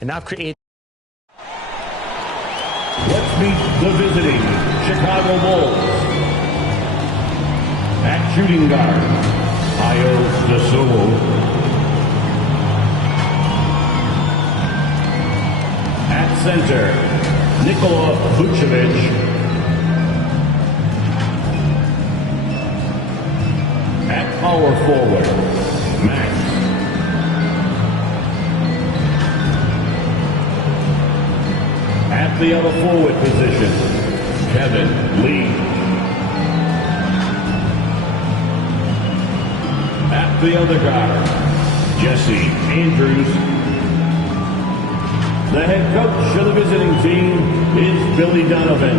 and now create. Let's meet the visiting Chicago Bulls. At shooting guard, Ayo Dosunmu. At center, Nikola Vucevic. At power forward, Max. At the other forward position, Kevin Lee. At the other guard, Jesse Andrews. The head coach of the visiting team is Billy Donovan.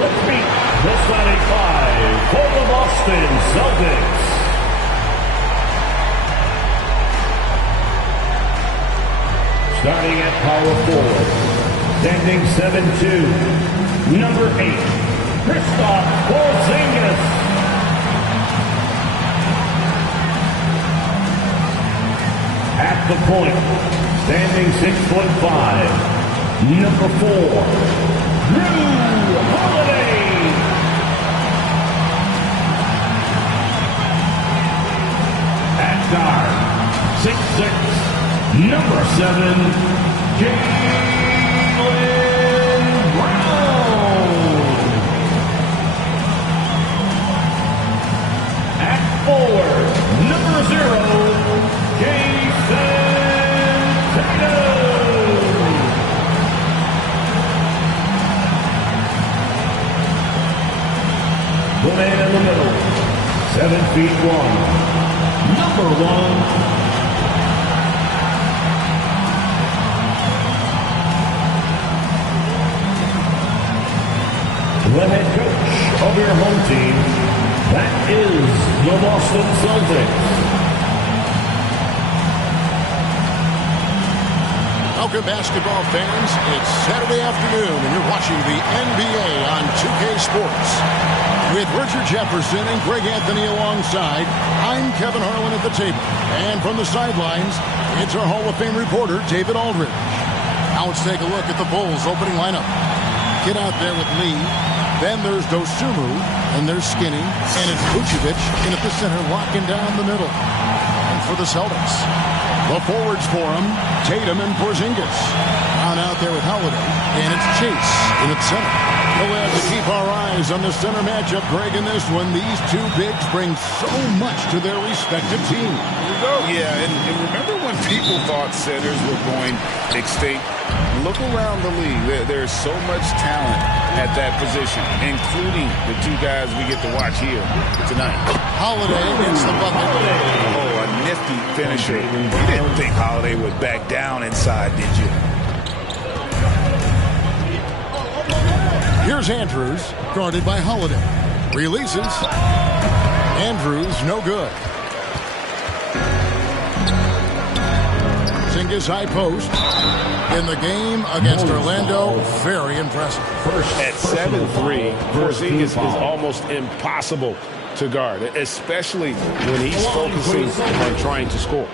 Let's meet the starting five for the Boston Celtics. Starting at power forward, standing 7'2", number 8, Kristaps Porzingis. At the point, standing 6'5", number 4, Jrue Holiday. At guard, 6'6", number 7, Jaylen Brown. At forward, number 0, Jason Tatum. The man in the middle, 7'1", number 1, the head coach of your home team, that is the Boston Celtics. Welcome, basketball fans. It's Saturday afternoon, and you're watching the NBA on 2K Sports. With Richard Jefferson and Greg Anthony alongside, I'm Kevin Harlan at the table. And from the sidelines, it's our Hall of Fame reporter, David Aldridge. Now let's take a look at the Bulls' opening lineup. Get out there with Lee. Then there's Dosunmu, and there's Skinny, and it's Vucevic in at the center, locking down the middle. And for the Celtics, the forwards for them, Tatum and Porzingis. On out there with Holiday, and it's Chase in at center. We'll have to keep our eyes on the center matchup, Greg, in this one. These two bigs bring so much to their respective teams. Here we go. Yeah, and remember when people thought centers were going extinct? Look around the league. There's so much talent at that position, including the two guys we get to watch here tonight. Holiday gets the bucket. Oh, a nifty finisher. You didn't think Holiday would back down inside, did you? Here's Andrews, guarded by Holiday. Releases. Andrews, no good. Porzingis high post. In the game against Orlando, very impressive. At 7'3", Porzingis is almost impossible to guard, especially when he's focusing on trying to score.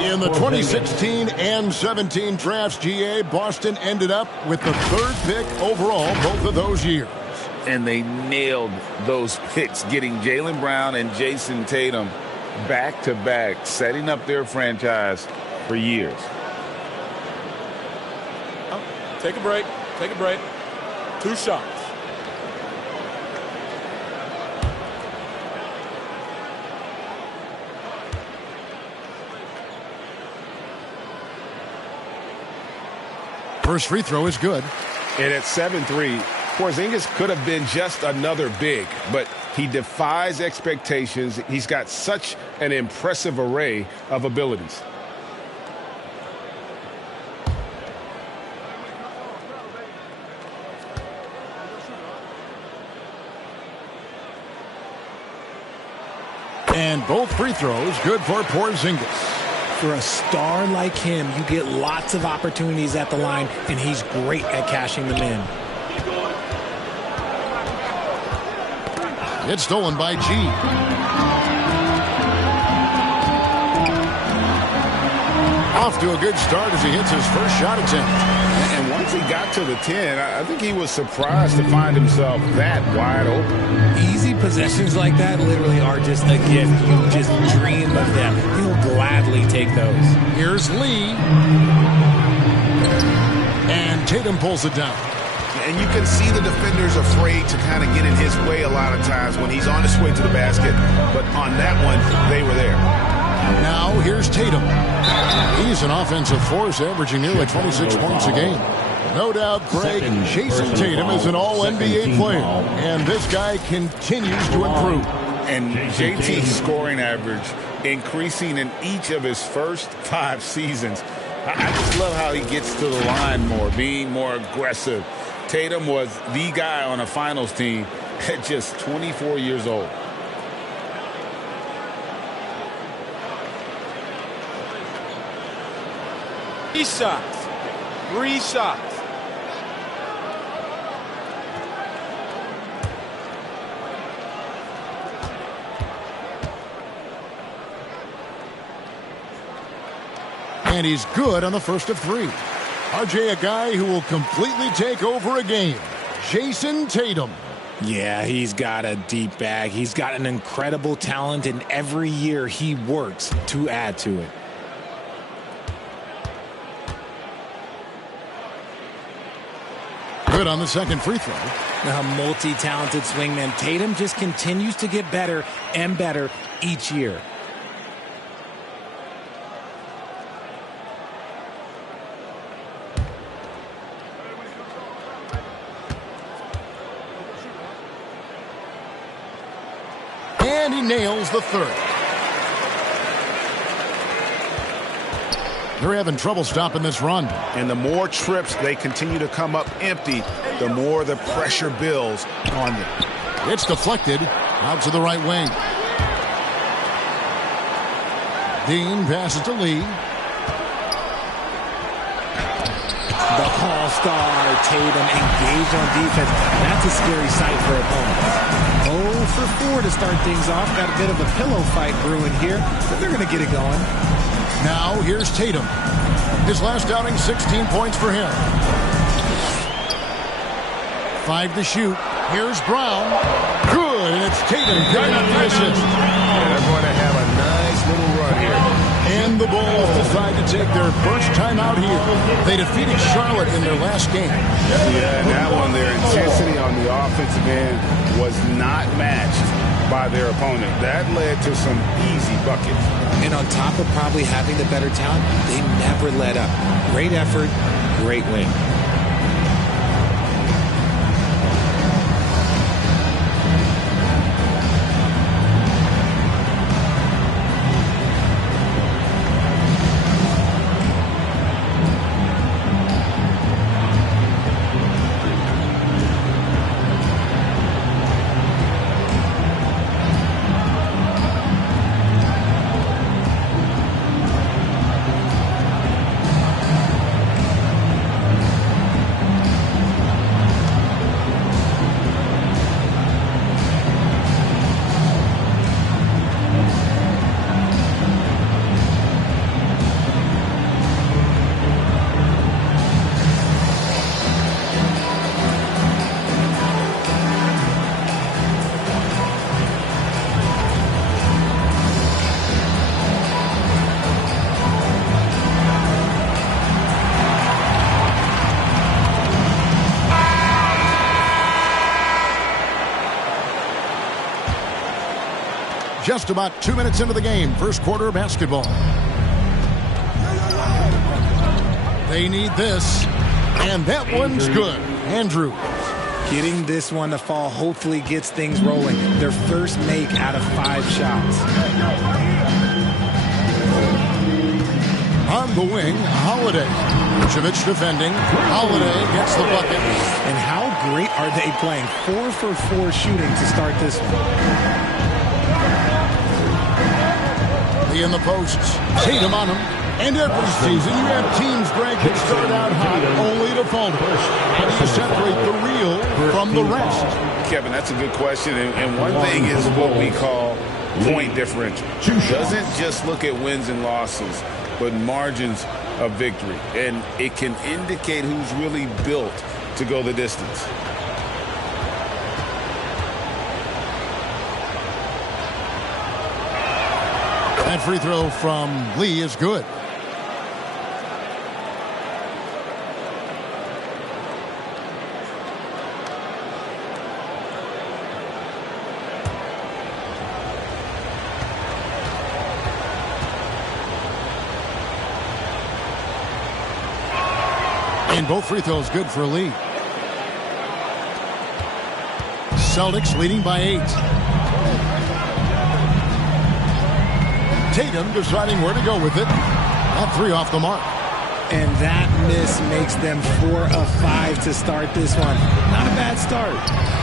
In the 2016 and 17 drafts, GA, Boston ended up with the 3rd pick overall both of those years. And they nailed those picks, getting Jaylen Brown and Jason Tatum back-to-back, setting up their franchise for years. Take a break. Take a break. 2 shots. First free throw is good. And at 7'3", Porzingis could have been just another big, but he defies expectations. He's got such an impressive array of abilities. And both free throws good for Porzingis. For a star like him, you get lots of opportunities at the line, and he's great at cashing them in. It's stolen by G. Off to a good start as he hits his first shot attempt. And once he got to the 10, I think he was surprised to find himself that wide open. Easy possessions like that literally are just a gift. You just dream of them. He'll gladly take those. Here's Lee. And Tatum pulls it down. And you can see the defenders afraid to kind of get in his way a lot of times when he's on his way to the basket. But on that one, they were there. Now here's Tatum. He's an offensive force, averaging nearly 26 points a game. No doubt, Greg, Jason Tatum is an all-NBA player, and this guy continues to improve. And JT's scoring average increasing in each of his first 5 seasons. I just love how he gets to the line more, being more aggressive. Tatum was the guy on a finals team at just 24 years old. Three shots. And he's good on the first of 3. RJ, a guy who will completely take over a game. Jason Tatum. Yeah, he's got a deep bag. He's got an incredible talent, and every year he works to add to it. Good on the second free throw. A multi-talented swingman. Tatum just continues to get better and better each year. And he nails the third. They're having trouble stopping this run. And the more trips they continue to come up empty, the more the pressure builds on them. It's deflected out to the right wing. Dean passes to Lee. The all-star Tatum engaged on defense. That's a scary sight for opponents. 0 for 4 to start things off. Got a bit of a pillow fight brewing here, but they're going to get it going. Now here's Tatum. His last outing, 16 points for him. 5 to shoot. Here's Brown. Good, and it's Tatum getting the assist. They're going to have a nice little run here. And the Bulls decide to take their first time out here. They defeated Charlotte in their last game. Yeah, and that one, their intensity on the offensive end was not matched by their opponent. That led to some easy buckets. And on top of probably having the better talent, they never let up. Great effort, great win. Just about 2 minutes into the game, first quarter basketball. They need this, and that one's good. Andrew. Getting this one to fall hopefully gets things rolling. Their first make out of 5 shots. On the wing, Holiday. Vucevic defending. Holiday gets the bucket. And how great are they playing? 4 for 4 shooting to start this one. In the posts. Tatum on him. And every season you have teams, Greg, that start out hot only to falter. How do you separate the real from the rest? Kevin, that's a good question. And one thing is what we call point differential. Doesn't just look at wins and losses, but margins of victory. And it can indicate who's really built to go the distance. That free throw from Lee is good. And both free throws good for Lee. Celtics leading by 8. Tatum deciding where to go with it. That 3 off the mark. And that miss makes them 4 of 5 to start this one. Not a bad start.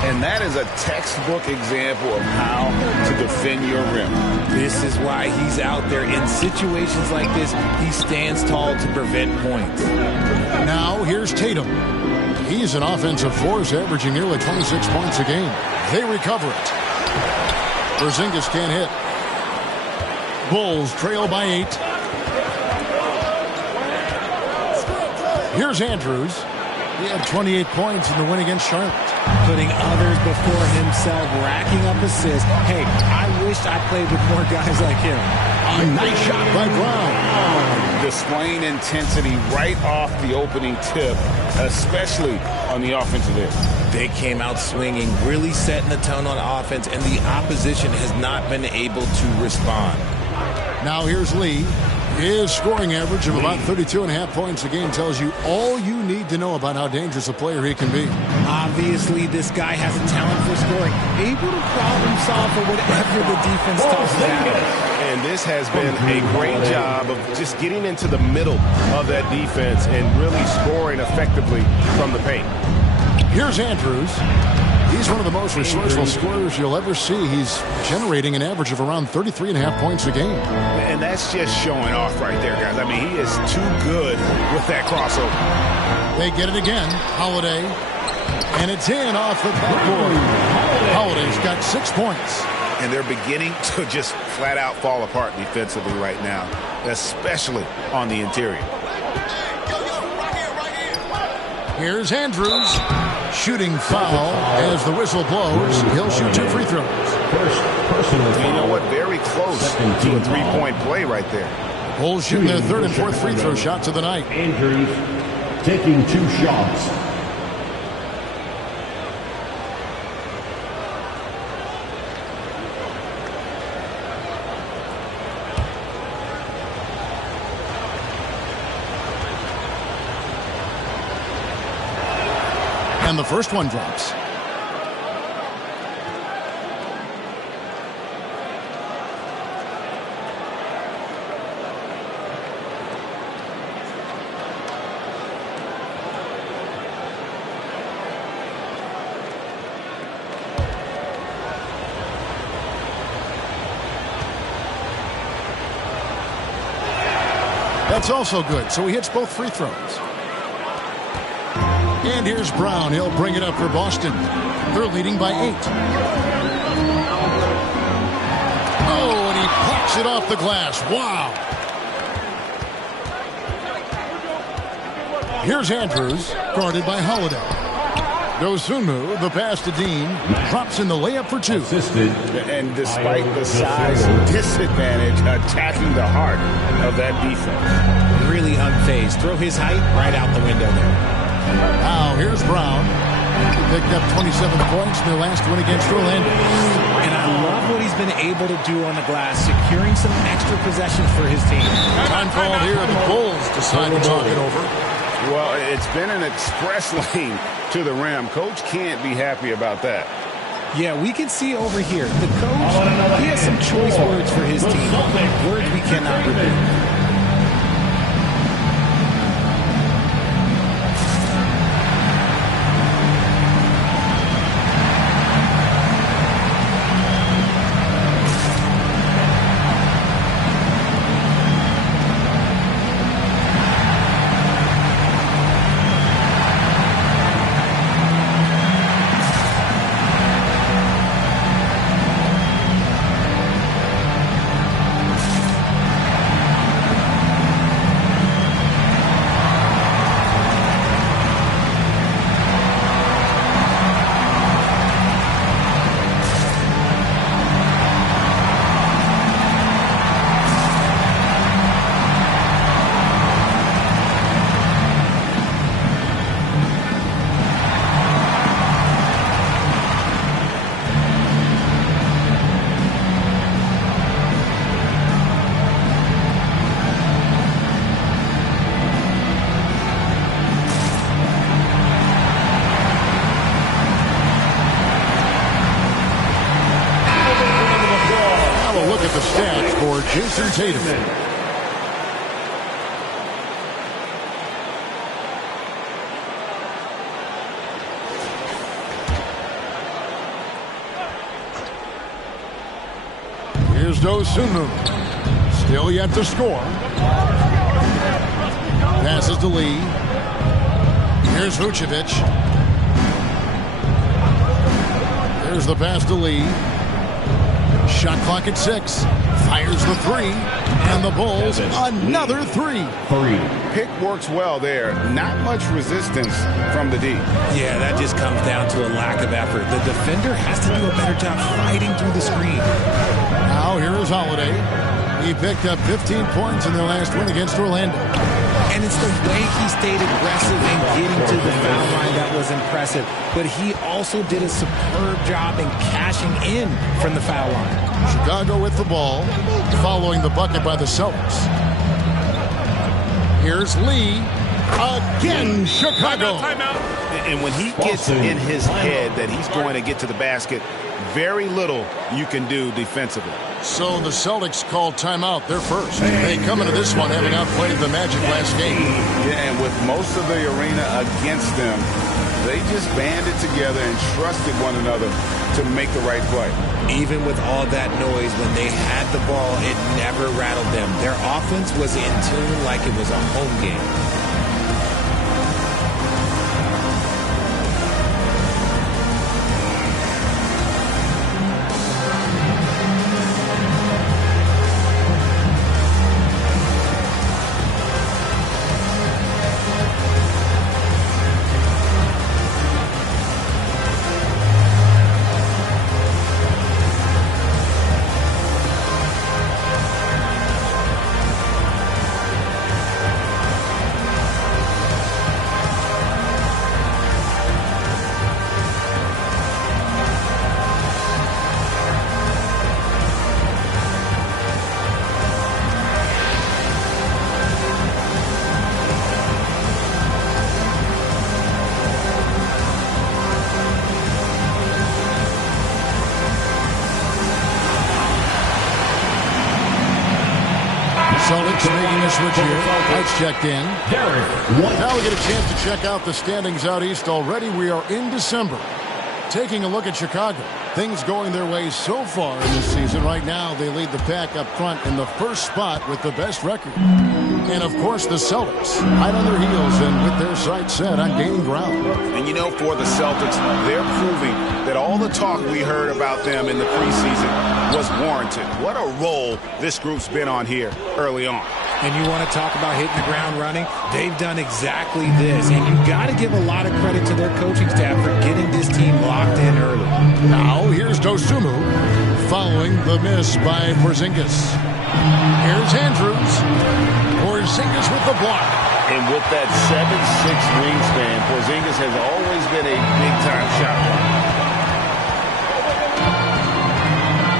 And that is a textbook example of how to defend your rim. This is why he's out there. In situations like this, he stands tall to prevent points. Now here's Tatum. He's an offensive force, averaging nearly 26 points a game. They recover it. Porzingis can't hit. Bulls trail by 8. Here's Andrews. He had 28 points in the win against Charlotte. Putting others before himself, racking up assists. Hey, I wish I played with more guys like him. A nice shot by Brown. Displaying intensity right off the opening tip, especially on the offensive end. They came out swinging, really setting the tone on offense, and the opposition has not been able to respond. Now here's Lee. His scoring average of about 32.5 points a game tells you all you need to know about how dangerous a player he can be. Obviously, this guy has a talent for scoring, able to problem solve for whatever the defense tosses at him. And this has been a great job of just getting into the middle of that defense and really scoring effectively from the paint. Here's Andrews. He's one of the most resourceful scorers you'll ever see. He's generating an average of around 33.5 points a game. And that's just showing off right there, guys. I mean, he is too good with that crossover. They get it again. Holiday. And it's in off the backboard. Holiday's got 6 points. And they're beginning to just flat out fall apart defensively right now, especially on the interior. Here's Andrews. Shooting foul as the whistle blows. He'll shoot 2 free throws. You know what? Very close to a 3-point play right there. Bulls shooting their 3rd and 4th free throw shots of the night. Andrews taking 2 shots. And the first one drops. That's also good, so he hits both free throws. And here's Brown. He'll bring it up for Boston. They're leading by 8. Oh, and he pops it off the glass. Wow. Here's Andrews, guarded by Holiday. Dosunmu, the pass to Dean, drops in the layup for 2. And despite the size disadvantage, attacking the heart of that defense. Really unfazed. Throw his height right out the window there. Now, here's Brown. He picked up 27 points in their last win against Orlando. And I love what he's been able to do on the glass, securing some extra possessions for his team. Time called here. The Bulls decide to talk it over. Well, it's been an express lane to the rim. Coach can't be happy about that. Yeah, we can see over here. The coach, he has some choice words for his team. Words we cannot repeat. look at the stats for Jason Tatum. Here's Dosunmu. Still yet to score. Passes to Lee. Here's Vucevic. There's the pass to Lee. Shot clock at 6. Fires the 3. And the Bulls, another 3. Pick works well there. Not much resistance from the D. Yeah, that just comes down to a lack of effort. The defender has to do a better job fighting through the screen. Now here is Holiday. He picked up 15 points in their last win against Orlando. And it's the way he stayed aggressive in getting to the foul line that was impressive. But he also did a superb job in cashing in from the foul line. Chicago with the ball, following the bucket by the Celtics. Here's Lee. Again, Chicago. Timeout. And when he gets in his head that he's going to get to the basket, very little you can do defensively. So the Celtics called timeout. They're first. They come into this one having outplayed the Magic last game. Yeah, and with most of the arena against them, they just banded together and trusted one another to make the right play. Even with all that noise, when they had the ball, it never rattled them. Their offense was in tune like it was a home game. Celtics making a switch here. Lights checked in. Now we get a chance to check out the standings out east already. We are in December. Taking a look at Chicago. Things going their way so far in this season. Right now, they lead the pack up front in the first spot with the best record. And, of course, the Celtics, right on their heels and with their sights set on gaining ground. And, you know, for the Celtics, they're proving that all the talk we heard about them in the preseason was warranted. What a role this group's been on here early on. And you want to talk about hitting the ground running? They've done exactly this. And you got to give a lot of credit to their coaching staff for getting this team locked in early. Now, here's Dosunmu following the miss by Porzingis. Here's Andrews. Porzingis with the block. And with that 7'6" wingspan, Porzingis has always been a big-time shot blocker.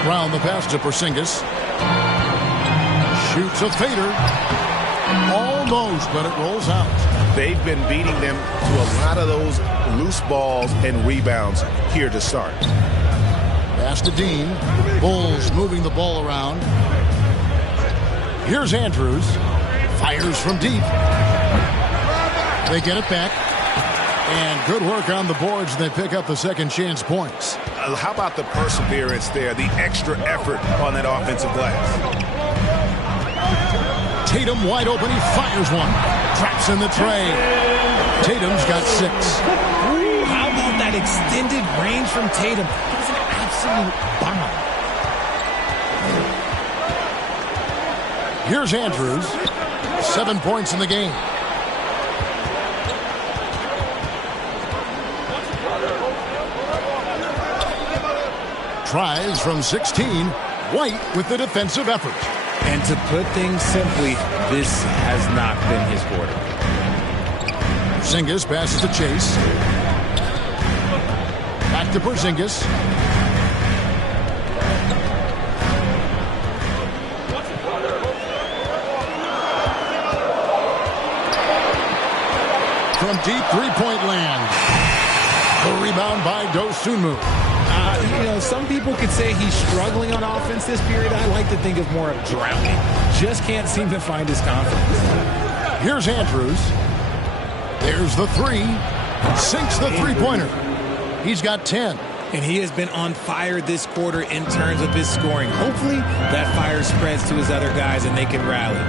Round the pass to Porzingis. Shoots a fader. Almost, but it rolls out. They've been beating them to a lot of those loose balls and rebounds here to start. Pass to Dean. Bulls moving the ball around. Here's Andrews. Fires from deep. They get it back. And good work on the boards. They pick up the second chance points. How about the perseverance there, the extra effort on that offensive glass? Tatum wide open. He fires one. Traps in the tray. Tatum's got 6. How about that extended range from Tatum? It was an absolute bomb. Here's Andrews. 7 points in the game. Tries from 16. White with the defensive effort. And to put things simply, this has not been his quarter. Porzingis passes to Chase. Back to Porzingis. From deep three-point land. The rebound by Dosunmu. You know, some people could say he's struggling on offense this period. I like to think of more of drowning. Just can't seem to find his confidence. Here's Andrews. There's the three. Sinks the three-pointer. He's got 10. And he has been on fire this quarter in terms of his scoring. Hopefully that fire spreads to his other guys and they can rally.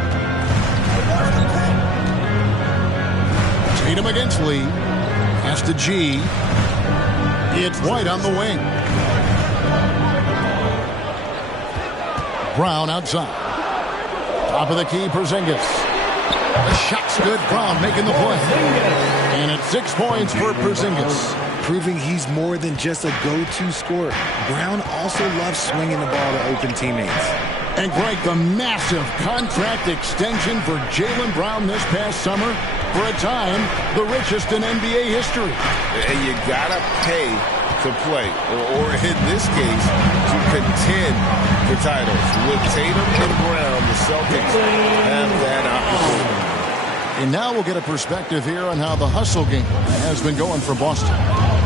Tatum against Lee. Pass to G. It's White on the wing. Brown outside. Top of the key, Porzingis. The shot's good. Brown making the play. And it's 6 points for Porzingis. Proving he's more than just a go-to scorer. Brown also loves swinging the ball to open teammates. And Greg, the massive contract extension for Jaylen Brown this past summer, for a time, the richest in NBA history. And you gotta pay to play, or in this case, to contend for titles. With Tatum and Brown, the Celtics have that opportunity. And now we'll get a perspective here on how the hustle game has been going for Boston.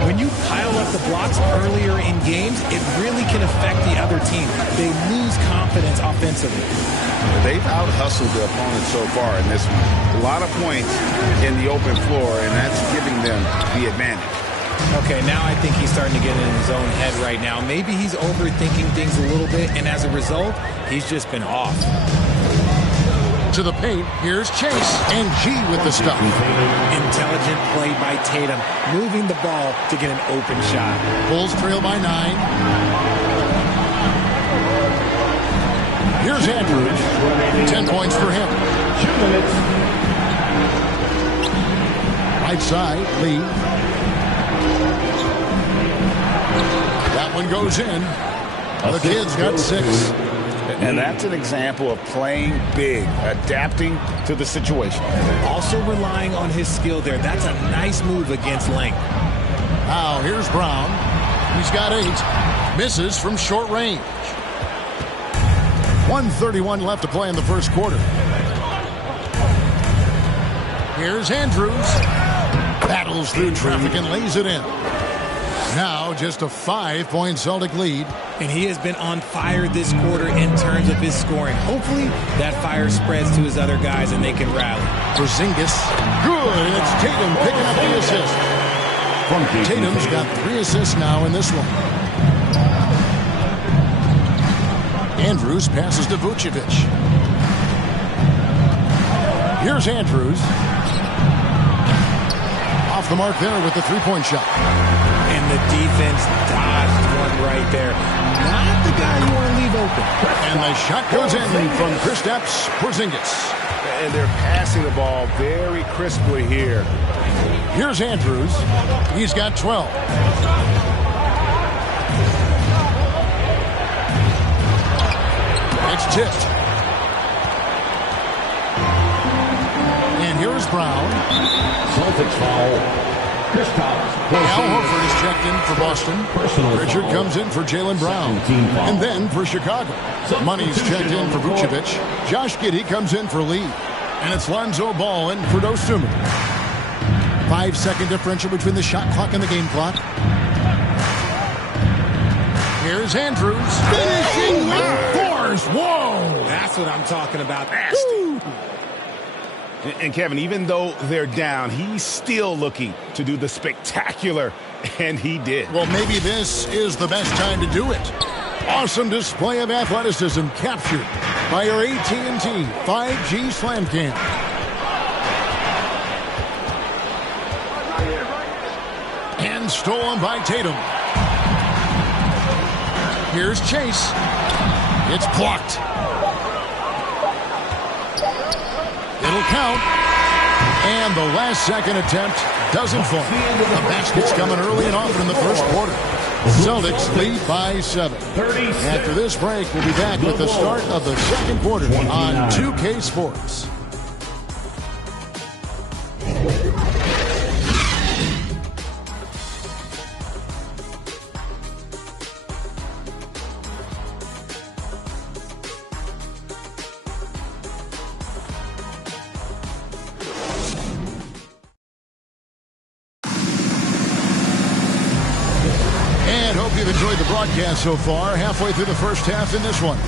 When you pile up the blocks earlier in games, it really can affect the other team. They lose confidence offensively. They've out-hustled their opponents so far in this one. A lot of points in the open floor, and that's giving them the advantage. Okay, now I think he's starting to get in his own head right now. Maybe he's overthinking things a little bit, and as a result, he's just been off. To the paint, here's Chase, and G with the stuff. Intelligent play by Tatum, moving the ball to get an open shot. Bulls trail by 9. Here's Andrews. 10 points for him. 2 minutes. Right side, Lee. That one goes in. The kid's got 6. And that's an example of playing big, adapting to the situation. Also relying on his skill there. That's a nice move against length. Now, here's Brown. He's got 8. Misses from short range. 1:31 left to play in the first quarter. Here's Andrews. Battles through traffic and lays it in. Now just a 5-point Celtic lead. And he has been on fire this quarter in terms of his scoring. Hopefully that fire spreads to his other guys and they can rally. Porzingis. Good. And it's Tatum picking up the assist. Tatum's got 3 assists now in this one. Andrews passes to Vucevic. Here's Andrews. Off the mark there with the 3-point shot. And the defense dodged one right there. Not the guy you want to leave open. And the shot goes in from Kristaps Porzingis. And they're passing the ball very crisply here. Here's Andrews. He's got 12. It's tipped. And here's Brown. Celtics foul. Al Horford is checked in for Boston. Richard comes in for Jaylen Brown. And then for Chicago, Money's checked in for Vucevic. Josh Giddey comes in for Lee. And it's Lonzo Ball in for Dosunmu. 5-second differential between the shot clock and the game clock. Here's Andrews. Finishing with force. Whoa! That's what I'm talking about. Nasty. And Kevin, even though they're down, he's still looking to do the spectacular, and he did. Well, maybe this is the best time to do it. Awesome display of athleticism captured by our AT&T 5G Slam Cam. And stolen by Tatum. Here's Chase. It's blocked. It'll count. And the last second attempt doesn't fall. The basket's coming early and often in the first quarter. Celtics lead by 7. After this break, we'll be back with the start of the second quarter on 2K Sports. enjoyed the broadcast so far. Halfway through the first half in this one.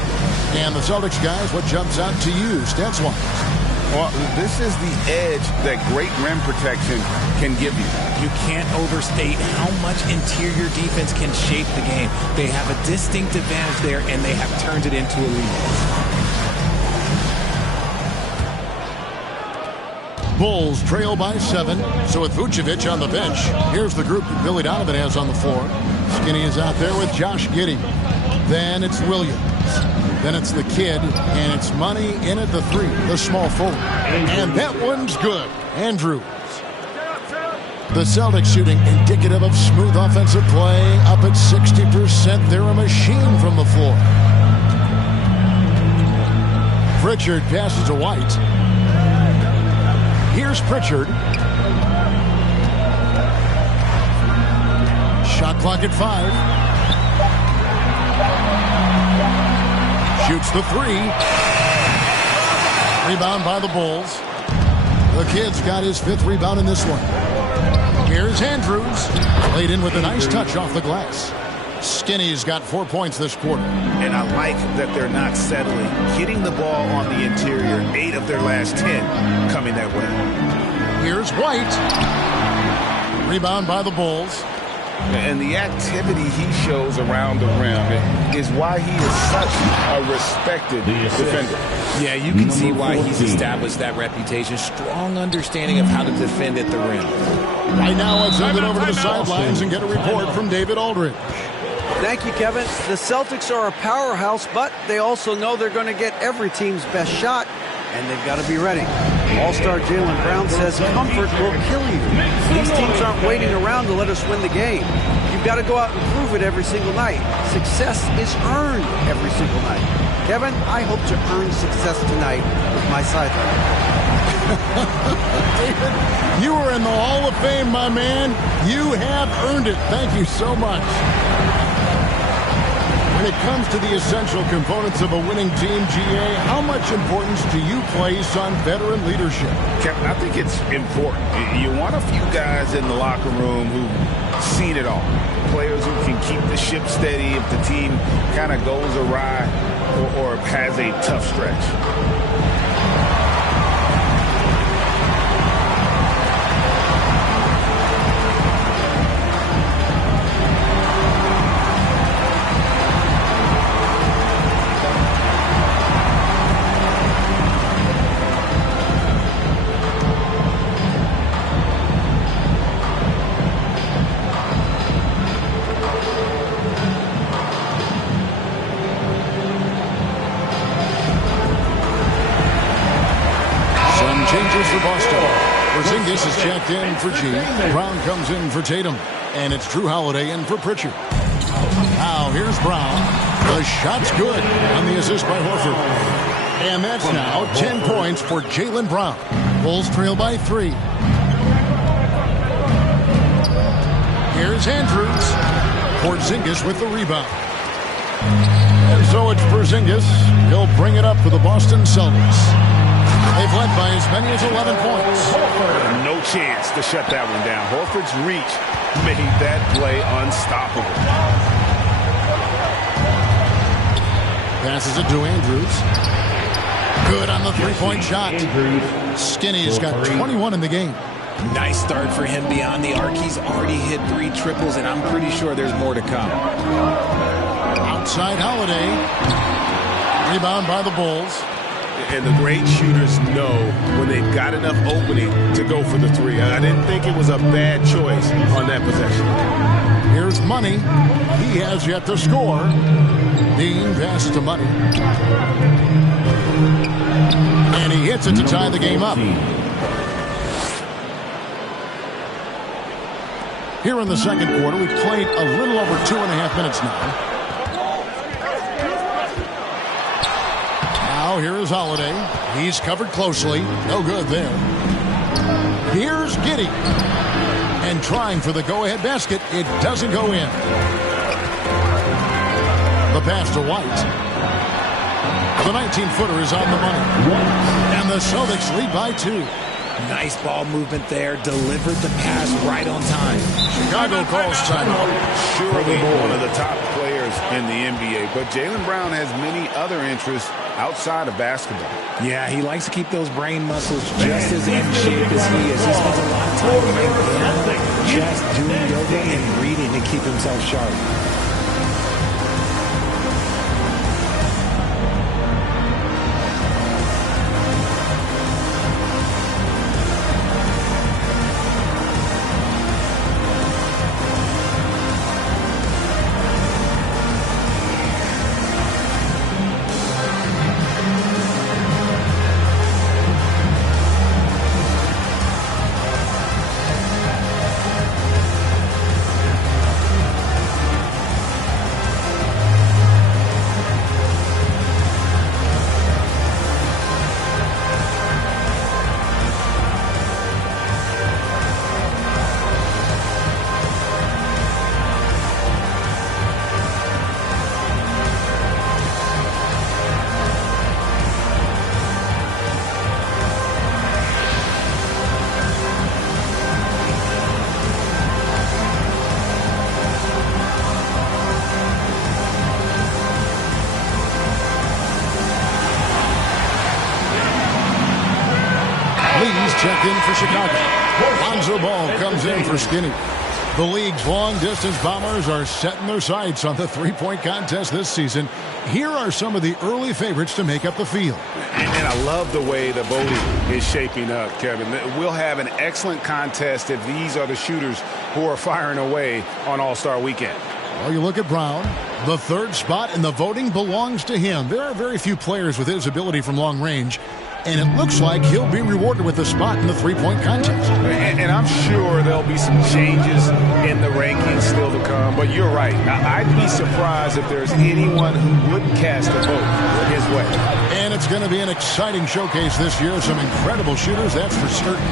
And the Celtics guys, what jumps out to you, stats-wise? Well, this is the edge that great rim protection can give you. You can't overstate how much interior defense can shape the game. They have a distinct advantage there, and they have turned it into a lead. Bulls trail by 7. So with Vucevic on the bench, here's the group that Billy Donovan has on the floor. Skinny is out there with Josh Giddey. Then it's Williams. Then it's the kid, and it's Money in at the 3, the small forward. And that one's good. Andrews. The Celtics shooting indicative of smooth offensive play, up at 60%. They're a machine from the floor. Pritchard passes to White. Here's Pritchard. Shot clock at 5. Shoots the 3. Rebound by the Bulls. The kid's got his 5th rebound in this one. Here's Andrews. Laid in with a nice touch off the glass. Skinny's got 4 points this quarter. And I like that they're not settling. Hitting the ball on the interior, 8 of their last 10 coming that way. Here's White. Rebound by the Bulls. And the activity he shows around the rim is why he is such a respected defender. Yeah, you can see why he's established that reputation. Strong understanding of how to defend at the rim. Right now, let's send it over to the sidelines and get a report from David Aldridge. Thank you, Kevin. The Celtics are a powerhouse, but they also know they're going to get every team's best shot, and they've got to be ready. All-star Jaylen Brown says comfort will kill you. These teams aren't waiting around to let us win the game. You've got to go out and prove it every single night. Success is earned every single night. Kevin, I hope to earn success tonight with my sideline. David, you are in the Hall of Fame, my man. You have earned it. Thank you so much. When it comes to the essential components of a winning team, GA, how much importance do you place on veteran leadership? Kevin, I think it's important. You want a few guys in the locker room who've seen it all. Players who can keep the ship steady if the team kind of goes awry or has a tough stretch. Porzingis is checked in for G. Brown comes in for Tatum. And it's Drew Holiday in for Pritchard. Now here's Brown. The shot's good on the assist by Horford. And that's now 10 points for Jaylen Brown. Bulls trail by 3. Here's Andrews. Porzingis with the rebound. And so it's Porzingis. He'll bring it up for the Boston Celtics. They've led by as many as 11 points. No chance to shut that one down. Horford's reach made that play unstoppable. Passes it to Andrews. Good on the three-point shot. Skinny's got 21 in the game. Nice start for him beyond the arc. He's already hit 3 triples, and I'm pretty sure there's more to come. Outside Holiday. Rebound by the Bulls. And the great shooters know when they've got enough opening to go for the 3. I didn't think it was a bad choice on that possession. Here's Money. He has yet to score. Dean passes to Money. And he hits it to tie the game up. Here in the second quarter, we've played a little over 2.5 minutes now. Now here is Holiday. He's covered closely. No good there. Here's Giddey. And trying for the go-ahead basket. It doesn't go in. The pass to White. The 19-footer is on the money. And the Celtics lead by 2. Nice ball movement there. Delivered the pass right on time. Chicago calls timeout. Surely one of the top players in the NBA, but Jaylen Brown has many other interests outside of basketball. Yeah, he likes to keep those brain muscles just as in shape as he is. He spends a lot of time in the gym, just doing yoga and reading to keep himself sharp. Check in for Chicago. Lonzo Ball comes in for Skinny. The league's long-distance Bombers are setting their sights on the three-point contest this season. Here are some of the early favorites to make up the field. And I love the way the voting is shaping up, Kevin. We'll have an excellent contest if these are the shooters who are firing away on All-Star Weekend. Well, you look at Brown. The third spot in the voting belongs to him. There are very few players with his ability from long range, and it looks like he'll be rewarded with a spot in the three-point contest. And I'm sure there'll be some changes in the rankings still to come, but you're right. I'd be surprised if there's anyone who wouldn't cast a vote his way. And it's going to be an exciting showcase this year. Some incredible shooters, that's for certain.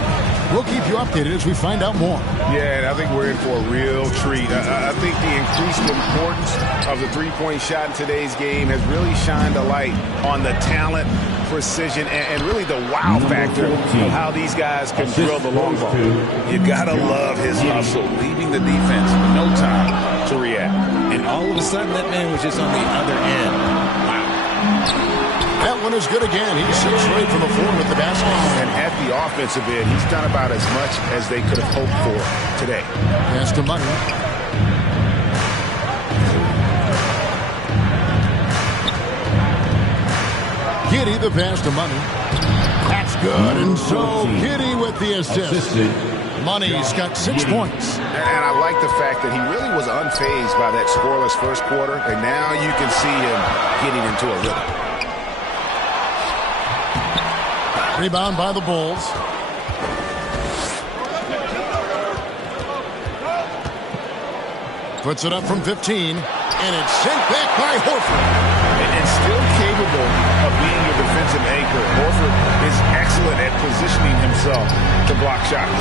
We'll keep you updated as we find out more. Yeah, and I think we're in for a real treat. I think the increased importance of the three-point shot in today's game has really shined a light on the talent, precision, and really the wow factor of how these guys can drill the long ball. You gotta love his hustle, leaving the defense no time to react. And all of a sudden, that man was just on the other end. Wow. That one is good again. He sits right from the floor with the basket. And at the offensive end, he's done about as much as they could have hoped for today. Pass to Money. Giddey, the pass to Money. That's good. And so Giddey with the assist. Money's got 6 points. And I like the fact that he really was unfazed by that scoreless first quarter, and now you can see him getting into a rhythm. Rebound by the Bulls. Puts it up from 15, and it's sent back by Horford. And still capable of being your defensive anchor. Horford is excellent at positioning himself to block shots.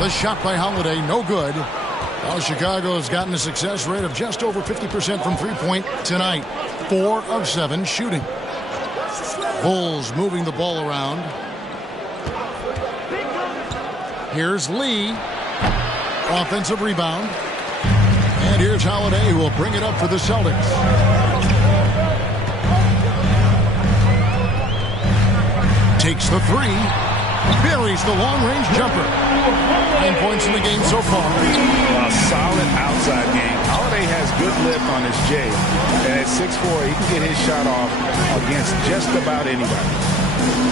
The shot by Holiday, no good. Well, Chicago has gotten a success rate of just over 50% from three-point tonight. 4 of 7 shooting. Bulls moving the ball around. Here's Lee. Offensive rebound. And here's Holiday, who will bring it up for the Celtics. Takes the three. Buries the long-range jumper. 9 points in the game so far. A solid outside game. Holiday has good lift on his J. And at 6'4", he can get his shot off against just about anybody.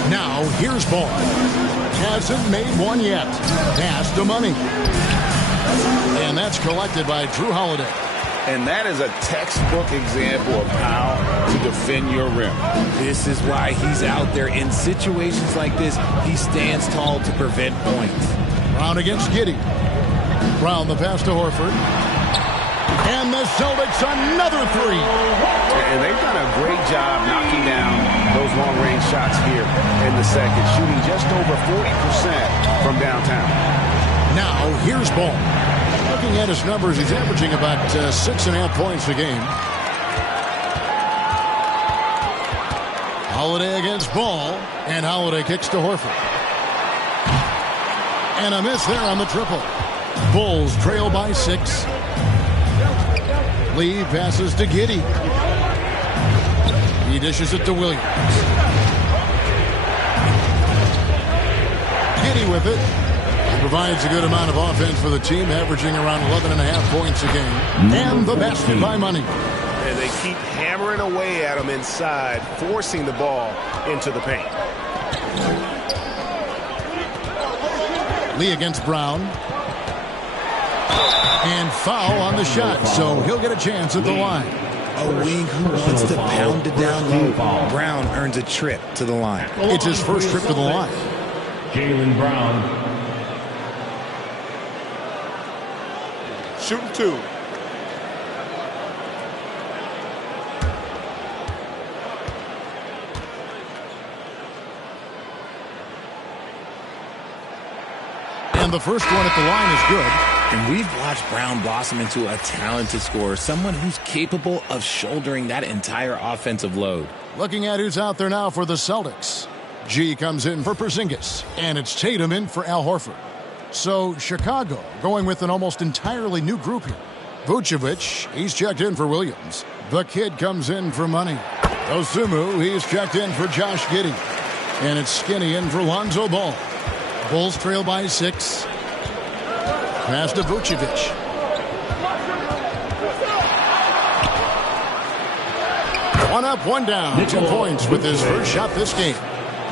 Now, here's Ball. Hasn't made one yet. Pass to Money. And that's collected by Drew Holiday. And that is a textbook example of how to defend your rim. This is why he's out there. In situations like this, he stands tall to prevent points. Brown against Giddey. Brown the pass to Horford. And the Celtics another three. And they've done a great job knocking down those long-range shots here in the second, shooting just over 40% from downtown. Now, here's Ball. Looking at his numbers, he's averaging about 6.5 points a game. Holiday against Ball, and Holiday kicks to Horford. And a miss there on the triple. Bulls trail by 6. Lee passes to Giddey. He dishes it to Williams. Giddey with it. He provides a good amount of offense for the team, averaging around 11.5 points a game. And the basket by Money. And they keep hammering away at him inside, forcing the ball into the paint. Lee against Brown. And foul on the shot, so he'll get a chance at the line. A wing who wants to pound it down low. Brown earns a trip to the line. It's his first trip to the line. Jaylen Brown. Shooting 2. And the first one at the line is good. And we've watched Brown blossom into a talented scorer, someone who's capable of shouldering that entire offensive load. Looking at who's out there now for the Celtics. G comes in for Porzingis, and it's Tatum in for Al Horford. So Chicago going with an almost entirely new group here. Vucevic, he's checked in for Williams. The kid comes in for Money. Dosunmu, he's checked in for Josh Giddey. And it's Skinny in for Lonzo Ball. Bulls trail by 6. Pass to Vucevic. One up, one down. 2 points with his first shot this game.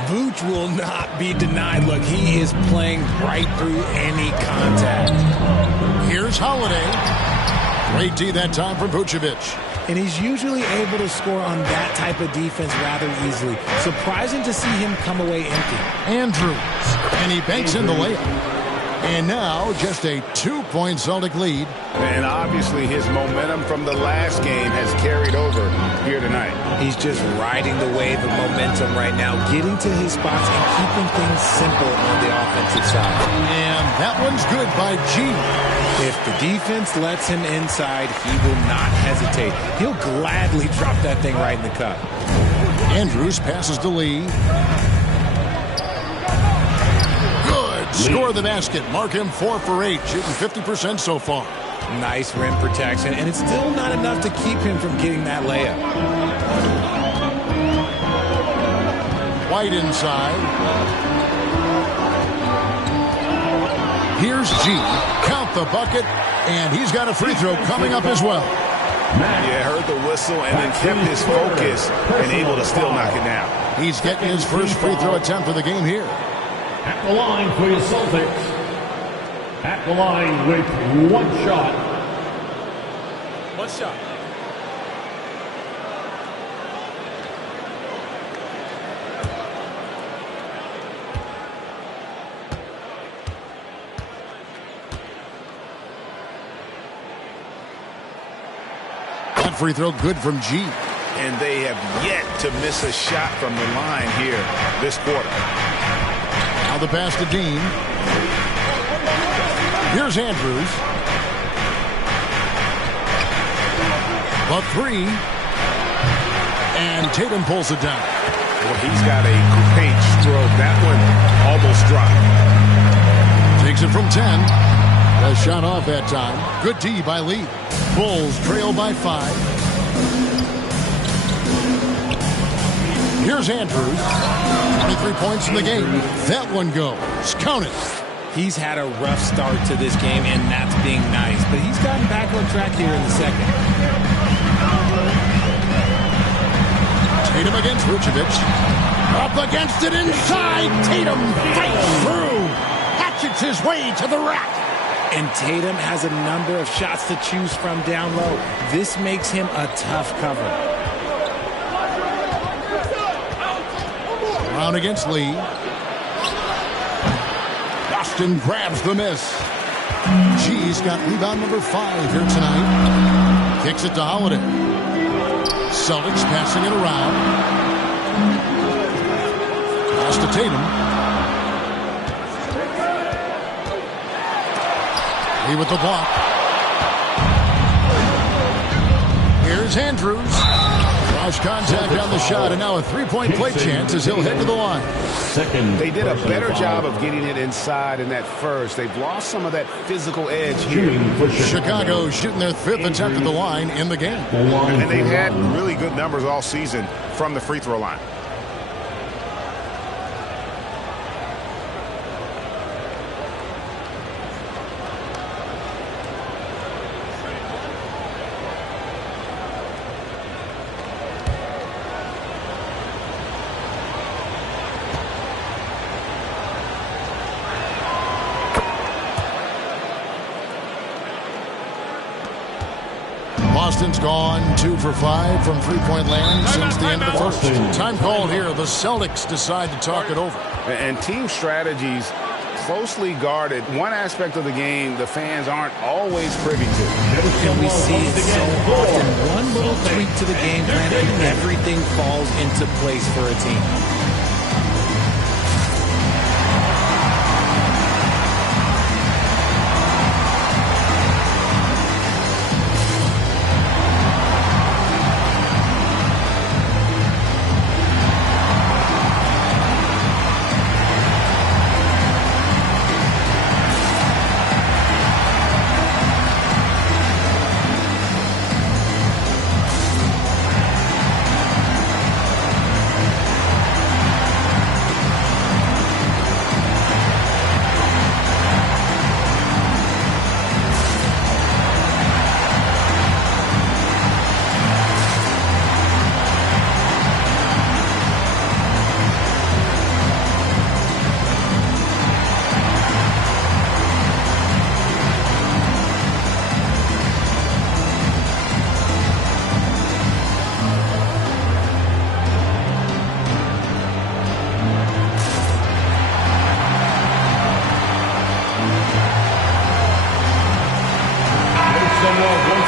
Vooch will not be denied. Look, he is playing right through any contact. Here's Holiday. Great D that time from Vucevic. And he's usually able to score on that type of defense rather easily. Surprising to see him come away empty. Andrews. And he banks in the layup. And now just a 2-point Celtic lead. And obviously his momentum from the last game has carried over here tonight. He's just riding the wave of momentum right now, getting to his spots and keeping things simple on the offensive side. And that one's good by G. If the defense lets him inside, he will not hesitate. He'll gladly drop that thing right in the cup. Andrews passes to Lee. Score the basket. Mark him 4 for 8, shooting 50% so far. Nice rim protection, and it's still not enough to keep him from getting that layup. White inside. Here's G. Count the bucket, and he's got a free throw coming up as well. Yeah, heard the whistle and then kept his focus and able to still knock it down. He's getting his first free throw attempt of the game here. At the line for your Celtics. At the line with 1 shot. 1 shot. That free throw good from G. And they have yet to miss a shot from the line here this quarter. Now the pass to Dean. Here's Andrews. The 3. And Tatum pulls it down. Well, he's got a great stroke. That one almost dropped. Takes it from 10. A shot off that time. Good D by Lee. Bulls trail by 5. Here's Andrews. 23 points in the game. That one goes. Count it. He's had a rough start to this game, and that's being nice. But he's gotten back on track here in the second. Tatum against Vucevic. Up against it inside. Tatum fights through. Hatchets his way to the rack. And Tatum has a number of shots to choose from down low. This makes him a tough cover. Brown against Lee. Boston grabs the miss. G's got rebound number 5 here tonight. Kicks it to Holiday. Celtics passing it around. Pass to Tatum. Lee with the block. Here's Andrews. Lost contact on the shot, and now a three-point play chance as he'll head to the line. They did a better job of getting it inside in that first. They've lost some of that physical edge here. Chicago shooting their 5th attempt at the line in the game. And they've had really good numbers all season from the free throw line. Boston's gone 2 for 5 from three-point land since the end of the first. Time called here. The Celtics decide to talk it over. And team strategies closely guarded. One aspect of the game the fans aren't always privy to. And we see it so often. One little tweak to the game plan and everything falls into place for a team.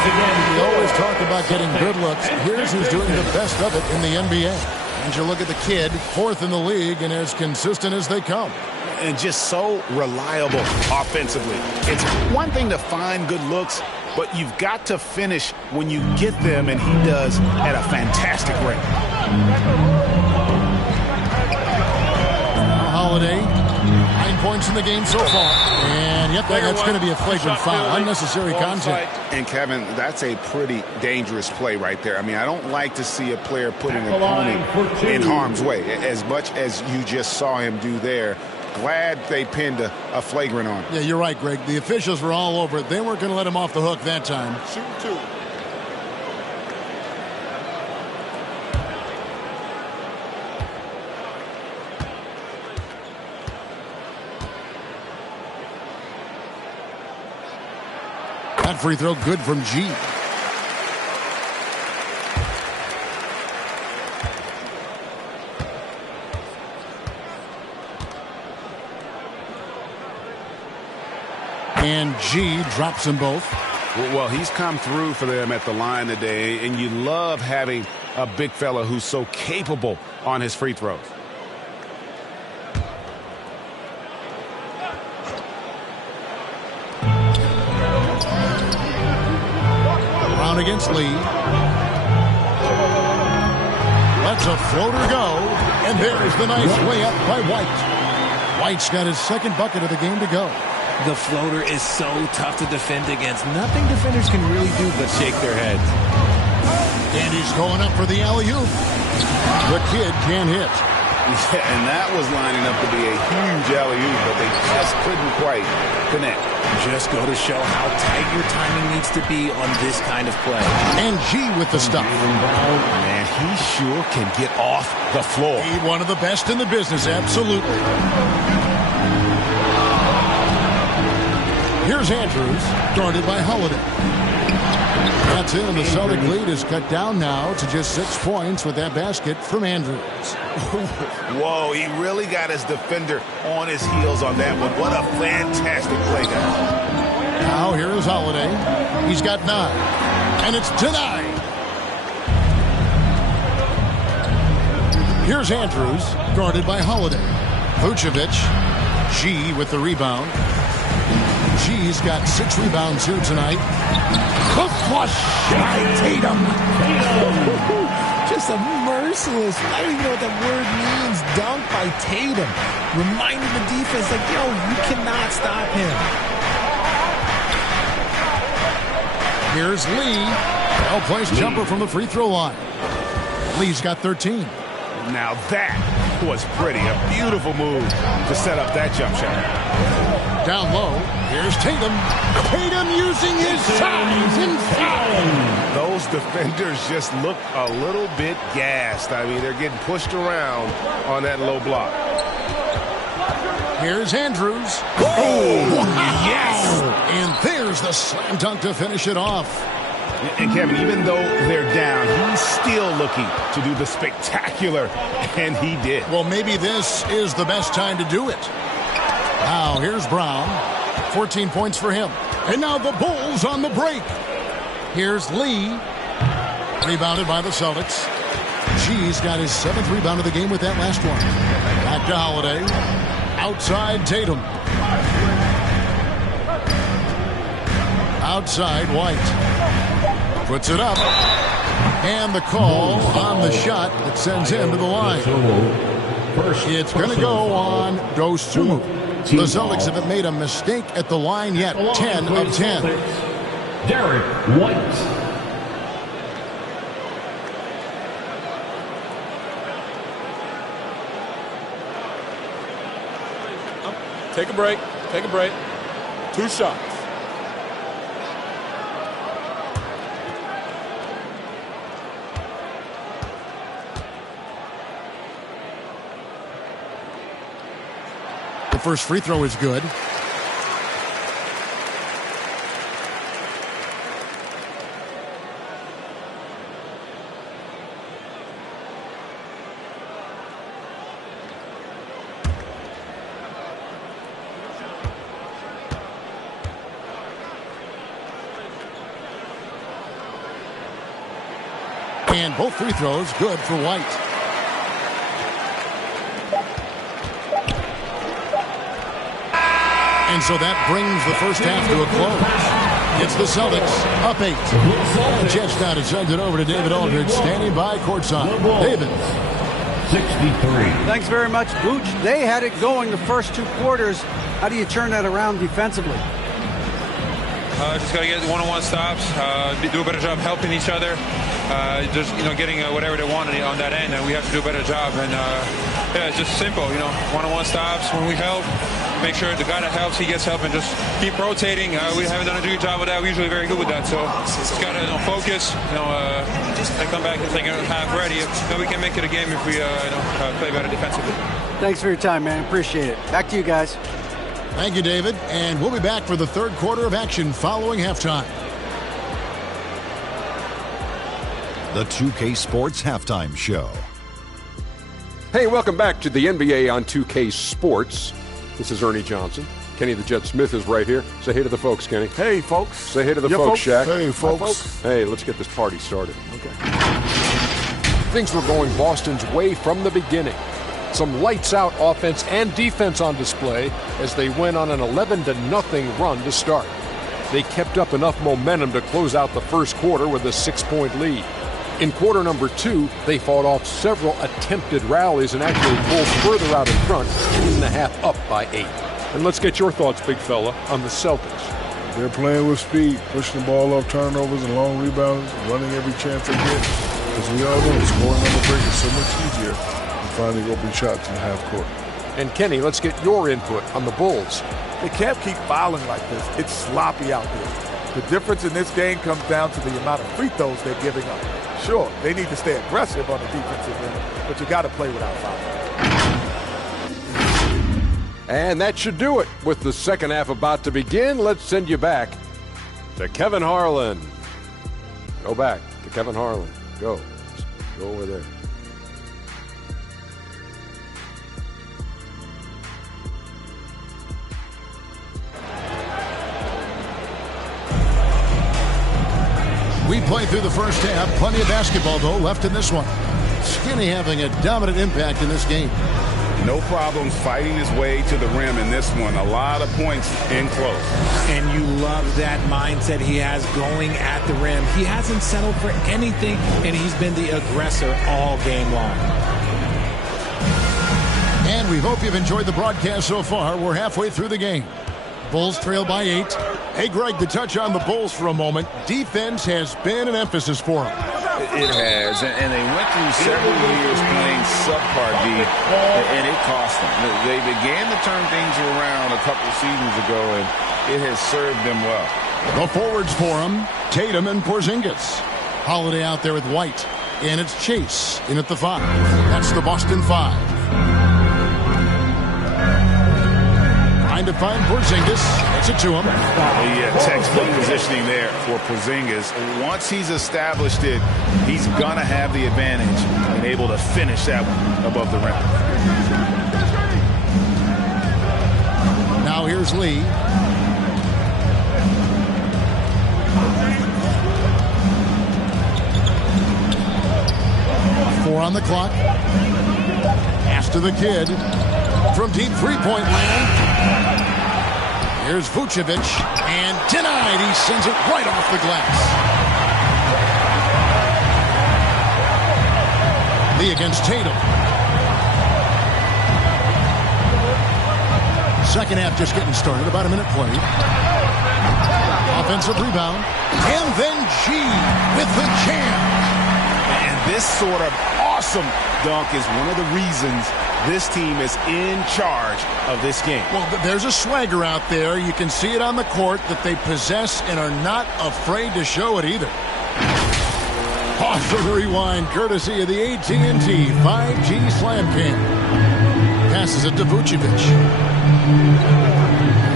We always talk about getting good looks. Here's who's doing the best of it in the NBA. And you look at the kid, 4th in the league and as consistent as they come. And just so reliable offensively. It's one thing to find good looks, but you've got to finish when you get them, and he does at a fantastic rate. Holiday, 9 points in the game so far. And yep, that's going to be a flagrant foul. Unnecessary contact. And Kevin, that's a pretty dangerous play right there. I mean, I don't like to see a player put an opponent in harm's way, as much as you just saw him do there. Glad they pinned a flagrant on him. Yeah, you're right, Greg. The officials were all over it. They weren't going to let him off the hook that time. Shoot 2. That free throw good from G. And G drops them both. Well, he's come through for them at the line today, and you love having a big fella who's so capable on his free throws. Brown against Lee. Lets a floater go, and there's the nice layup by White. White's got his 2nd bucket of the game to go. The floater is so tough to defend against. Nothing defenders can really do but shake their heads. And he's going up for the alley-oop. The kid can't hit. Yeah, and that was lining up to be a huge alley-oop, but they just couldn't quite connect. Just go to show how tight your timing needs to be on this kind of play. And G with the stuff. Man, he sure can get off the floor. He's one of the best in the business, absolutely. Here's Andrews, guarded by Holiday. That's it, and the Celtic lead is cut down now to just 6 points with that basket from Andrews. Whoa, he really got his defender on his heels on that one. What a fantastic play, guys. Now here is Holiday. He's got 9, and it's denied. Here's Andrews, guarded by Holiday. Vucevic, G with the rebound. G's got 6 rebounds here tonight. The flush by Tatum. Just just a merciless, I don't even know what that word means, dunk by Tatum. Reminding the defense, like, yo, you cannot stop him. Here's Lee. Well-placed jumper from the free throw line. Lee's got 13. Now that was pretty. A beautiful move to set up that jump shot. Down low, here's Tatum. Tatum using his size inside. Those defenders just look a little bit gassed. I mean, they're getting pushed around on that low block. Here's Andrews. Oh, wow. Yes! And there's the slam dunk to finish it off. And Kevin, even though they're down, he's still looking to do the spectacular, and he did. Well, maybe this is the best time to do it. Now, here's Brown. 14 points for him. And now the Bulls on the break. Here's Lee. Rebounded by the Celtics. G's got his 7th rebound of the game with that last one. Back to Holiday. Outside Tatum. Outside White. Puts it up. And the call on the shot that sends him to the line. It's going to go on Dosunmu. The Celtics haven't made a mistake at the line yet. 10 of 10. Derek White. Take a break. Take a break. 2 shots. The first free throw is good. And both free throws good for White. And so that brings the first half to a close. It's the Celtics up 8. The Jets now to send it over to David Aldridge, standing by courtside. David. 63. Thanks very much, Booch. They had it going the first 2 quarters. How do you turn that around defensively? Just got to get one-on-one stops, do a better job helping each other, just getting whatever they want on that end, and we have to do a better job. And yeah, it's just simple, one-on-one stops when we help. Make sure the guy that helps, he gets help, and just keep rotating. We haven't done a good job with that. We're usually very good with that, so just got to focus, and come back and second half ready. We can make it a game if we play better defensively. Thanks for your time, man. Appreciate it. Back to you guys. Thank you, David. And we'll be back for the third quarter of action following halftime. The 2K Sports Halftime Show. Hey, welcome back to the NBA on 2K Sports. This is Ernie Johnson. Kenny the Jet Smith is right here. Say hey to the folks, Kenny. Hey, folks. Say hey to the folks, Shaq. Hey, folks. Hi, folks. Hey, let's get this party started. Okay. Things were going Boston's way from the beginning. Some lights-out offense and defense on display as they went on an 11-0 run to start. They kept up enough momentum to close out the first quarter with a 6-point lead. In quarter number 2, they fought off several attempted rallies and actually pulled further out in front, in the half up by 8. And let's get your thoughts, big fella, on the Celtics. They're playing with speed, pushing the ball off turnovers and long rebounds, running every chance they get. As we all know, scoring on the break is so much easier than finding open shots in the half court. And Kenny, let's get your input on the Bulls. They can't keep fouling like this. It's sloppy out there. The difference in this game comes down to the amount of free throws they're giving up. Sure, they need to stay aggressive on the defensive end, but you got to play without fouling. And that should do it. With the second half about to begin, let's send you back to Kevin Harlan. Go back to Kevin Harlan. Go. Go over there. We played through the first half. Plenty of basketball, though, left in this one. Skinny having a dominant impact in this game. No problems fighting his way to the rim in this one. A lot of points in close. And you love that mindset he has going at the rim. He hasn't settled for anything, and he's been the aggressor all game long. And we hope you've enjoyed the broadcast so far. We're halfway through the game. Bulls trail by 8. Hey, Greg, to touch on the Bulls for a moment, defense has been an emphasis for them. It has, and they went through several years playing subpar D, and it cost them. They began to turn things around a couple seasons ago, and it has served them well. The forwards for them, Tatum and Porzingis. Holiday out there with White, and it's Chase in at the 5. That's the Boston 5. Trying to find Porzingis. Gets it to him. Yeah, textbook positioning there for Porzingis. Once he's established it, he's going to have the advantage and able to finish that one above the rim. Now here's Lee. Four on the clock. Pass to the kid. From deep three-point land. Here's Vucevic, and denied. He sends it right off the glass. Lee against Tatum. Second half just getting started, about a minute played. Offensive rebound, and then G with the jam. And this sort of awesome dunk is one of the reasons this team is in charge of this game. Well, there's a swagger out there. You can see it on the court that they possess and are not afraid to show it either. Awesome rewind courtesy of the AT&T 5G Slam Cam. Passes it to Vucevic.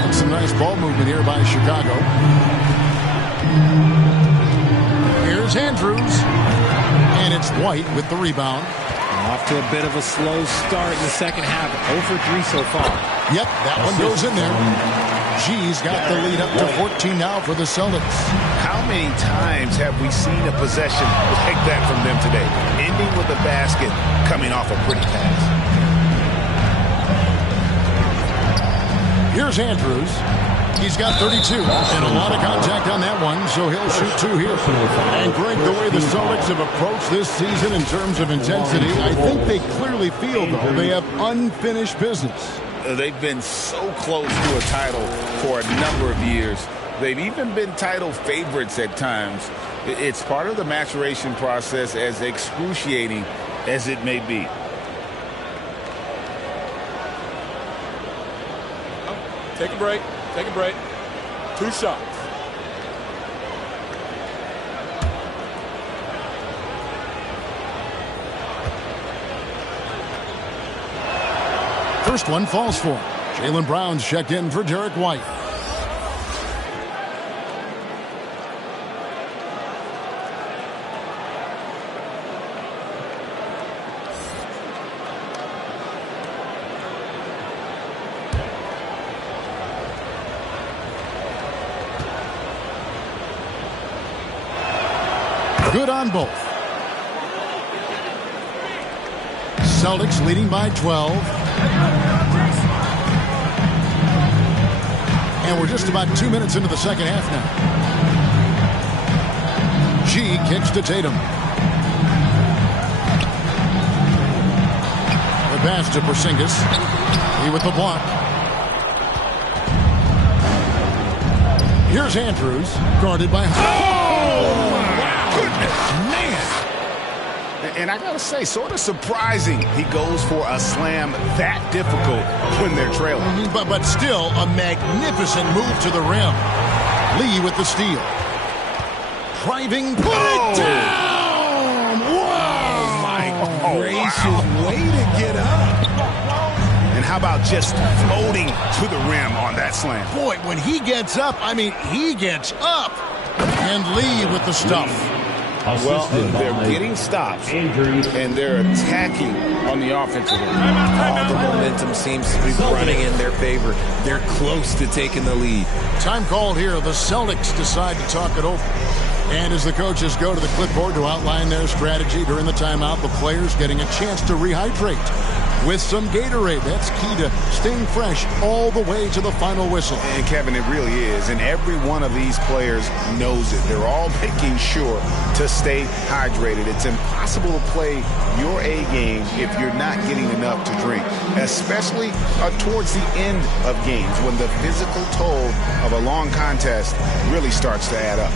And some nice ball movement here by Chicago. Here's Andrews. And it's White with the rebound. Off to a bit of a slow start in the second half. 0 for 3 so far. Yep, that one goes in there. G's got the lead up to 14 now for the Celtics. How many times have we seen a possession like that from them today? Ending with a basket, coming off a pretty pass. Here's Andrews. He's got 32, and a lot of contact on that one, so he'll shoot 2 here. And Greg, the way the Celtics have approached this season in terms of intensity, I think they clearly feel, though, they have unfinished business. They've been so close to a title for a number of years. They've even been title favorites at times. It's part of the maturation process, as excruciating as it may be. Take a break. Take a break. 2 shots. First one falls for him. Jaylen Brown's checked in for Derek White. Good on both. Celtics leading by 12. And we're just about 2 minutes into the second half now. G kicks to Tatum. The pass to Porzingis. He with the block. Here's Andrews, guarded by... Oh! And I gotta say, sort of surprising he goes for a slam that difficult when they're trailing. But still a magnificent move to the rim. Lee with the steal. Driving, put it down! Whoa! Oh my gracious, way to get up. And how about just floating to the rim on that slam? Boy, when he gets up, I mean, he gets up. And Lee with the stuff. Well, they're getting stops, and they're attacking on the offensive end. All the momentum seems to be running in their favor. They're close to taking the lead. Time called here. The Celtics decide to talk it over. And as the coaches go to the clipboard to outline their strategy during the timeout, the players getting a chance to rehydrate with some Gatorade. That's key to staying fresh all the way to the final whistle. And Kevin, it really is. And every one of these players knows it. They're all making sure to stay hydrated. It's impossible to play your A game if you're not getting enough to drink, especially towards the end of games when the physical toll of a long contest really starts to add up.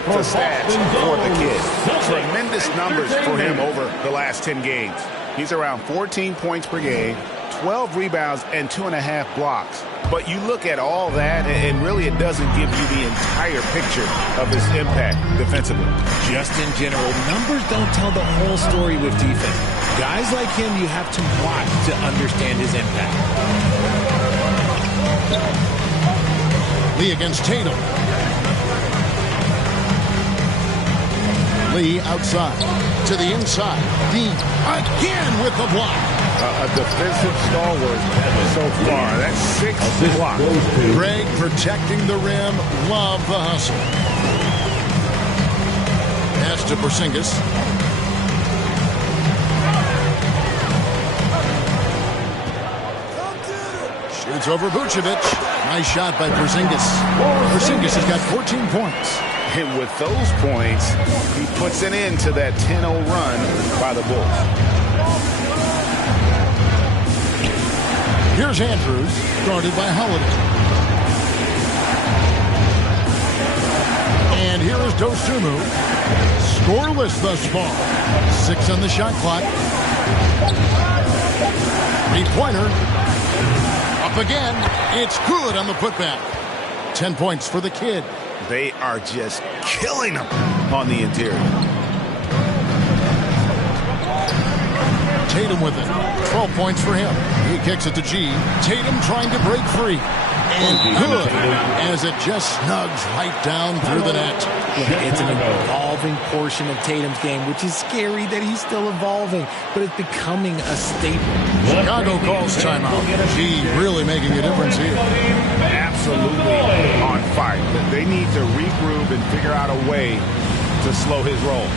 The stats for the kid. Tremendous numbers for him over the last 10 games. He's around 14 points per game, 12 rebounds, and 2.5 blocks. But you look at all that, and really it doesn't give you the entire picture of his impact defensively. Just in general, numbers don't tell the whole story with defense. Guys like him, you have to watch to understand his impact. Lee against Tatum. Lee outside to the inside. Dean again with the block. A defensive stalwart so far. That's 6 blocks. Greg protecting the rim. Love the hustle. Pass to Porzingis. Shoots over Vucevic. Nice shot by Porzingis. Porzingis has got 14 points. And with those points, he puts an end to that 10-0 run by the Bulls. Here's Andrews, guarded by Holiday. And here is Dosunmu. Scoreless thus far. 6 on the shot clock. 3-pointer. Up again. It's good on the putback. 10 points for the kid. They are just killing them on the interior. Tatum with it. 12 points for him. He kicks it to G. Tatum trying to break free. And good as it just snugs right down through the net. It's an evolving portion of Tatum's game, which is scary that he's still evolving, but it's becoming a staple. Chicago calls timeout. G really making a difference here. Absolutely on fire. They need to regroup and figure out a way to slow his roll.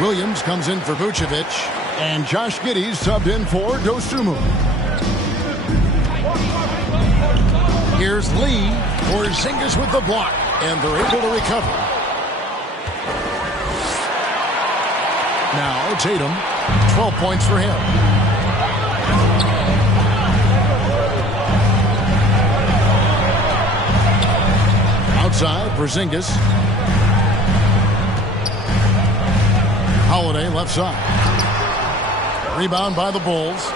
Williams comes in for Vucevic, and Josh Giddey's subbed in for Dosunmu. Here's Lee. Porzingis with the block, and they're able to recover. Now Tatum, 12 points for him. Outside, Porzingis. Holiday left side. Rebound by the Bulls.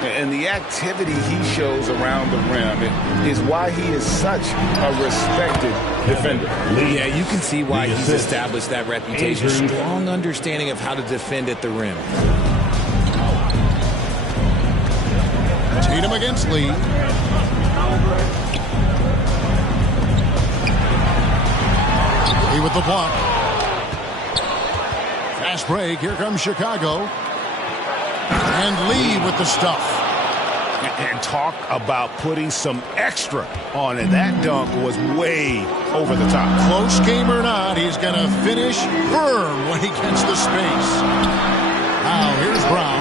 And the activity he shows around the rim is why he is such a respected defender. Yeah, you can see why he's established that reputation. Strong understanding of how to defend at the rim. Tatum against Lee. Lee with the block. Fast break. Here comes Chicago. And Lee with the stuff. And talk about putting some extra on it. That dunk was way over the top. Close game or not, he's going to finish firm when he gets the space. Now, here's Brown.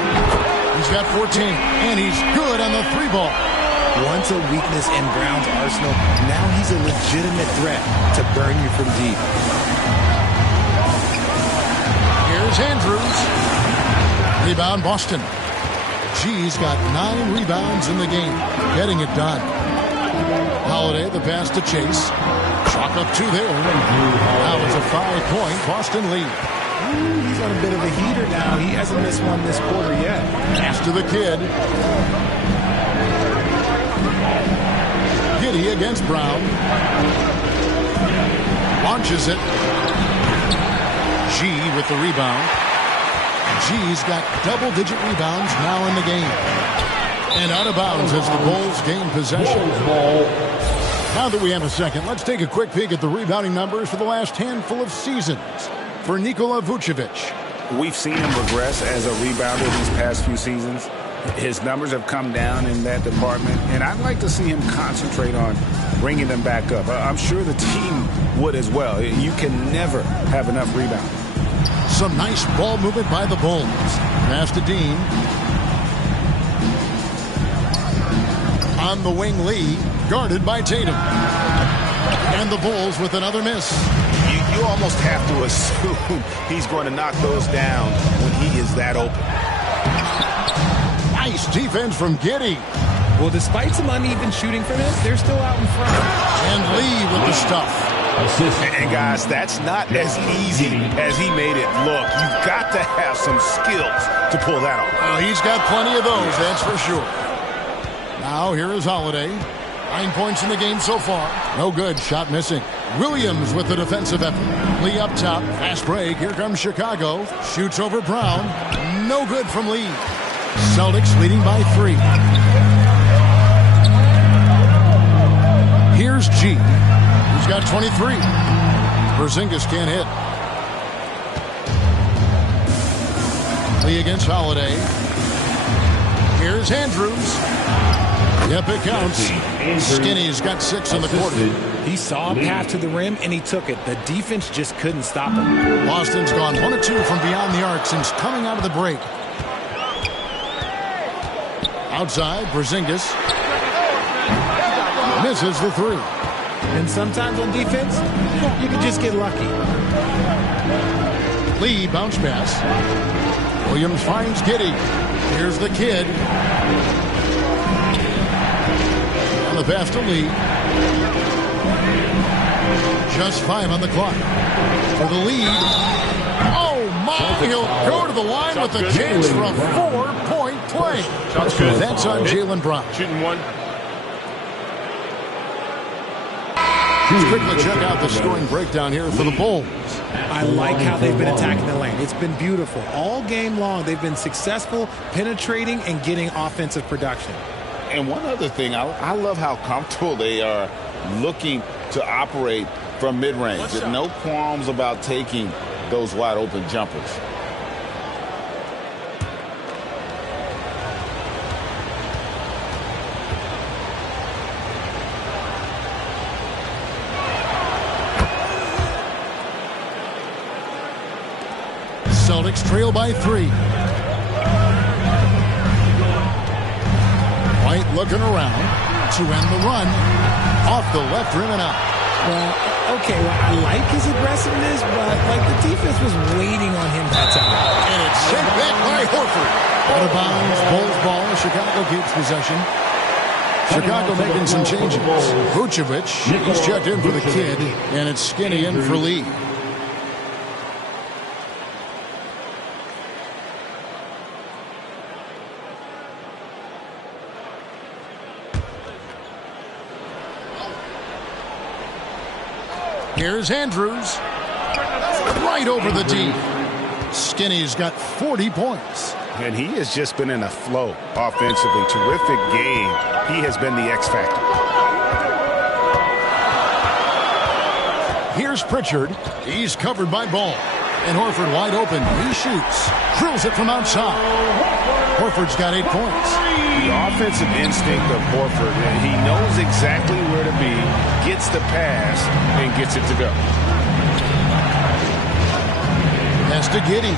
He's got 14, and he's good on the 3-ball. Once a weakness in Brown's arsenal, now he's a legitimate threat to burn you from deep. Here's Andrews. Rebound, Boston. G's got 9 rebounds in the game, getting it done. Holiday, the pass to Chase. Chalk up 2 there. Now it's a 5-point Boston lead. He's on a bit of a heater now. He hasn't missed one this quarter yet. Pass to the kid. Giddey against Brown. Launches it. G with the rebound. G's got double-digit rebounds now in the game. And out of bounds as the Bulls gain possession. Now that we have a second, let's take a quick peek at the rebounding numbers for the last handful of seasons for Nikola Vucevic. We've seen him regress as a rebounder these past few seasons. His numbers have come down in that department, and I'd like to see him concentrate on bringing them back up. I'm sure the team would as well. You can never have enough rebounding. Some nice ball movement by the Bulls. Pass to Dean. On the wing, Lee, guarded by Tatum. And the Bulls with another miss. You almost have to assume he's going to knock those down when he is that open. Nice defense from Giddey. Well, despite some uneven shooting from him, they're still out in front. And Lee with the stuff. And guys, that's not as easy as he made it look. You've got to have some skills to pull that off. Well, he's got plenty of those, that's for sure. Now here is Holiday. 9 points in the game so far. No good. Shot missing. Williams with the defensive effort. Lee up top. Fast break. Here comes Chicago. Shoots over Brown. No good from Lee. Celtics leading by 3. Here's G. He's got 23. Porzingis can't hit. Lee against Holiday. Here's Andrews. Yep, it counts. Skinny's got 6 in the quarter. He saw a path to the rim, and he took it. The defense just couldn't stop him. Boston's gone 1 of 2 from beyond the arc since coming out of the break. Outside, Porzingis misses the 3. And sometimes on defense, you can just get lucky. Lee bounce pass. Williams finds Giddey. Here's the kid. On the pass to Lee. Just 5 on the clock. For the lead. Oh, my. He'll go to the line with a chance for a 4-point play. That's on Jaylen Brown. Shooting 1. Let's quickly check out the scoring breakdown here for the Bulls. I like how they've been attacking the lane. It's been beautiful. All game long, they've been successful penetrating and getting offensive production. And one other thing, I love how comfortable they are looking to operate from mid-range. No qualms about taking those wide-open jumpers. Celtics trail by 3. White looking around to end the run. Off the left rim and out. Well, okay, I like his aggressiveness, but the defense was waiting on him that time. And it's sent back by Horford. Out of bounds, Bulls ball. Chicago keeps possession. Chicago making some changes. Vucevic, he's checked in for the kid, and it's Skinny in for Lee. Here's Andrews. Right over the D. Skinny's got 40 points. And he has just been in a flow offensively. Terrific game. He has been the X factor. Here's Pritchard. He's covered by Ball. And Horford wide open. He shoots. Drills it from outside. Horford's got 8 points. The offensive instinct of Horford. He knows exactly where to be, gets the pass, and gets it to go. Pass to Giddey.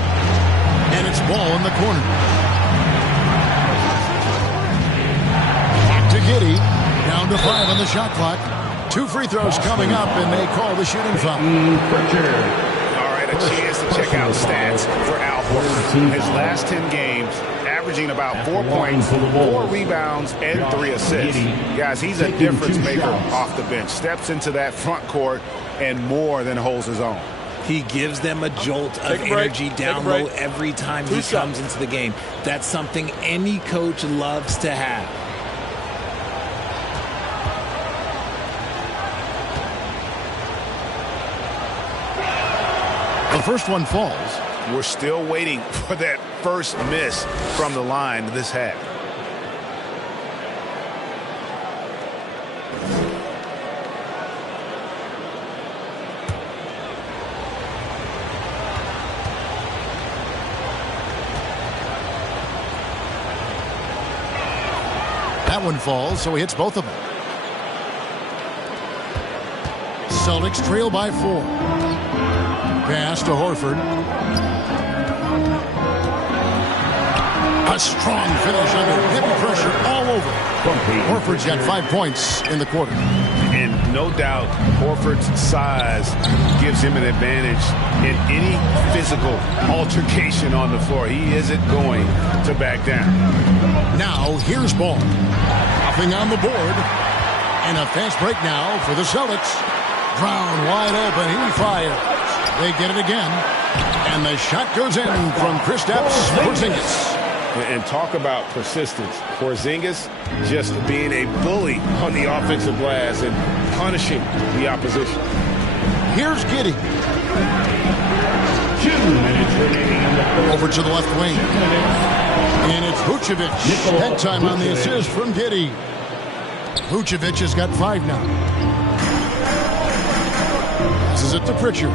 And it's Ball in the corner. Back to Giddey. Down to 5 on the shot clock. 2 free throws coming up, and they call the shooting foul. All right, a chance to check out stats for Al Horford. His last 10 games, averaging about 4 points, 4 rebounds, and 3 assists. Guys, he's a difference maker off the bench. Steps into that front court and more than holds his own. He gives them a jolt of energy down low every time he comes into the game. That's something any coach loves to have. The first one falls. We're still waiting for that first miss from the line this half. That one falls, so he hits both of them. Celtics trail by 4. Pass to Horford. A strong finish under heavy pressure all over. Horford's got 5 points in the quarter. And no doubt, Horford's size gives him an advantage in any physical altercation on the floor. He isn't going to back down. Now, here's Ball. Hopping on the board. And a fast break now for the Celtics. Brown wide open. He fires. They get it again. And the shot goes in from Kristaps Porzingis. And talk about persistence. Porzingis just being a bully on the offensive glass and punishing the opposition. Here's Giddey. 2 minutes remaining in the first. Over to the left wing. And it's Vucevic. That time on the assist from Giddey. Vucevic has got 5 now. Passes it to Pritchard.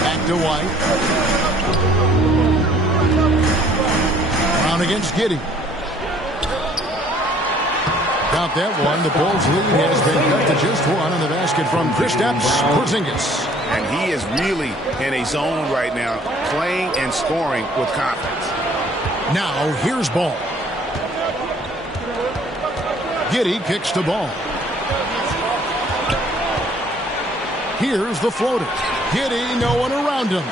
Back to White. Brown against Giddey. Got that one. The Bulls' lead has been cut to just 1 on the basket from Kristaps Porzingis. And he is really in a zone right now, playing and scoring with confidence. Now, here's Ball. Giddey kicks the ball. Here's the floater. Giddey, no one around him.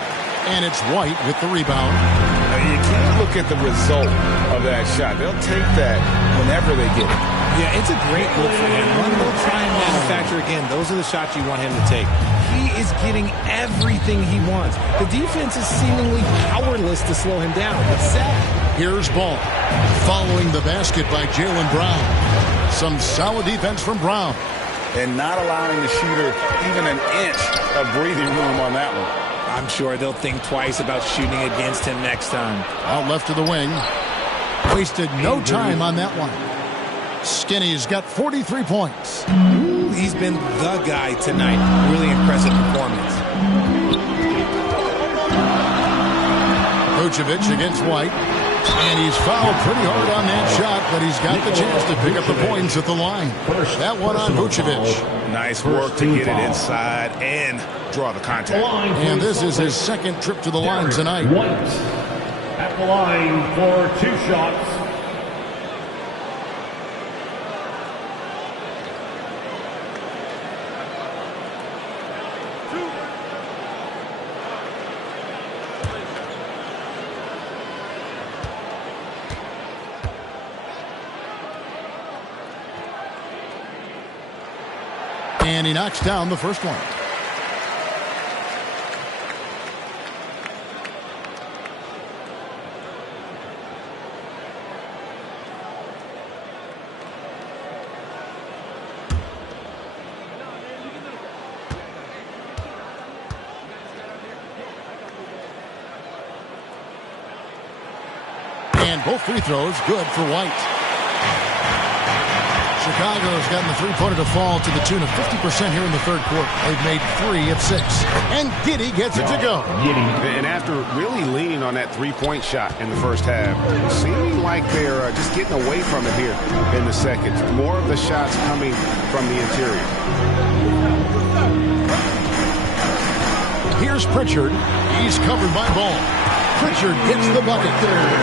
And it's White with the rebound. Now, you can't look at the result of that shot. They'll take that whenever they get it. Yeah, it's a great look for him. They'll try and manufacture again. Those are the shots you want him to take. He is getting everything he wants. The defense is seemingly powerless to slow him down. It's sad. Here's Ball. Following the basket by Jaylen Brown. Some solid defense from Brown. And not allowing the shooter even an inch of breathing room on that one. I'm sure they'll think twice about shooting against him next time. Out left to the wing. Wasted no time on that one. Skinny's got 43 points. He's been the guy tonight. Really impressive performance. Vucevic against White. And he's fouled pretty hard on that shot, but he's got the chance to pick up the points at the line. That one on Vucevic. Nice work to get it inside and draw the contact. And this is his second trip to the line tonight. White at the line for 2 shots. And he knocks down the first one. And both free throws good for White. Chicago's gotten the three-pointer to fall to the tune of 50% here in the third quarter. They've made 3 of 6. And Giddey gets it to go. And after really leaning on that three-point shot in the first half, seeming like they're just getting away from it here in the second. More of the shots coming from the interior. Here's Pritchard. He's covered by Ball. Pritchard hits the bucket.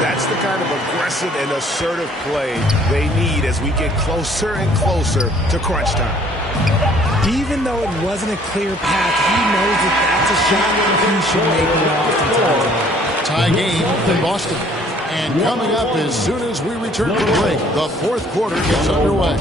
That's the kind of aggressive and assertive play they need as we get closer and closer to crunch time. Even though it wasn't a clear path, he knows that that's a shot he should make more often. Tie game in Boston. And coming up as soon as we return from break, the fourth quarter gets underway.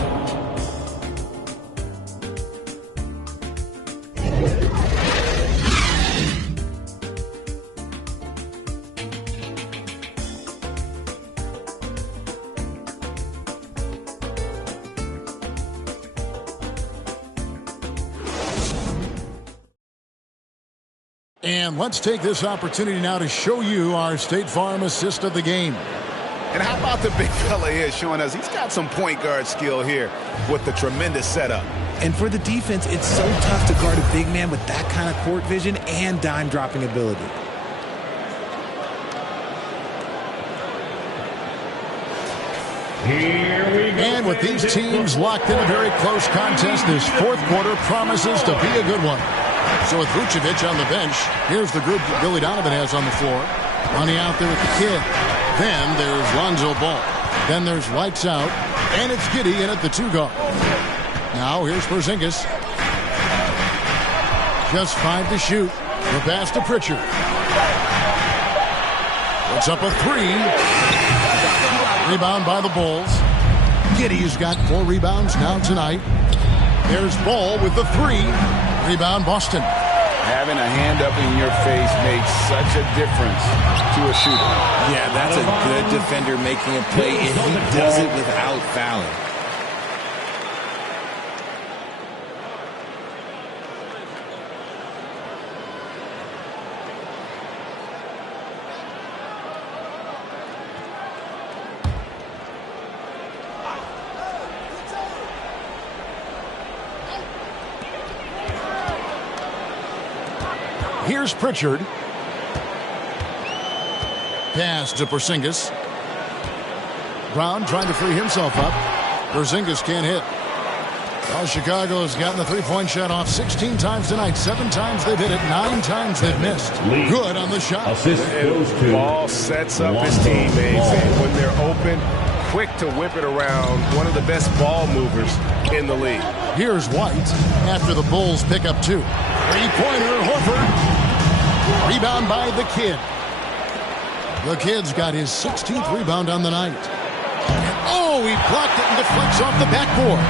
And let's take this opportunity now to show you our State Farm assist of the game. And how about the big fella here showing us he's got some point guard skill here with the tremendous setup. And for the defense, it's so tough to guard a big man with that kind of court vision and dime dropping ability. And with these teams locked in a very close contest, this fourth quarter promises to be a good one. So with Vucevic on the bench, here's the group that Billy Donovan has on the floor. Running out there with the kid. Then there's Lonzo Ball. Then there's lights out. And it's Giddey in at the 2 guard. Now here's Porzingis. Just 5 to shoot. The pass to Pritchard. Puts up a 3. Rebound by the Bulls. Giddey's got 4 rebounds now tonight. There's Ball with the 3. Rebound Boston. Having a hand up in your face makes such a difference to a shooter. Yeah, that's a good defender making a play, and he does it without fouling. Here's Pritchard. Pass to Porzingis. Brown trying to free himself up. Porzingis can't hit. Well, Chicago's gotten the three-point shot off 16 times tonight. 7 times they've hit it. 9 times they've missed. Good on the shot. Ball sets up his teammates, and when they're open, quick to whip it around. One of the best ball movers in the league. Here's White after the Bulls pick up 2. Three-pointer, Horford. Rebound by the Kid. The Kid's got his 16th rebound on the night. Oh, he blocked it and deflects off the backboard.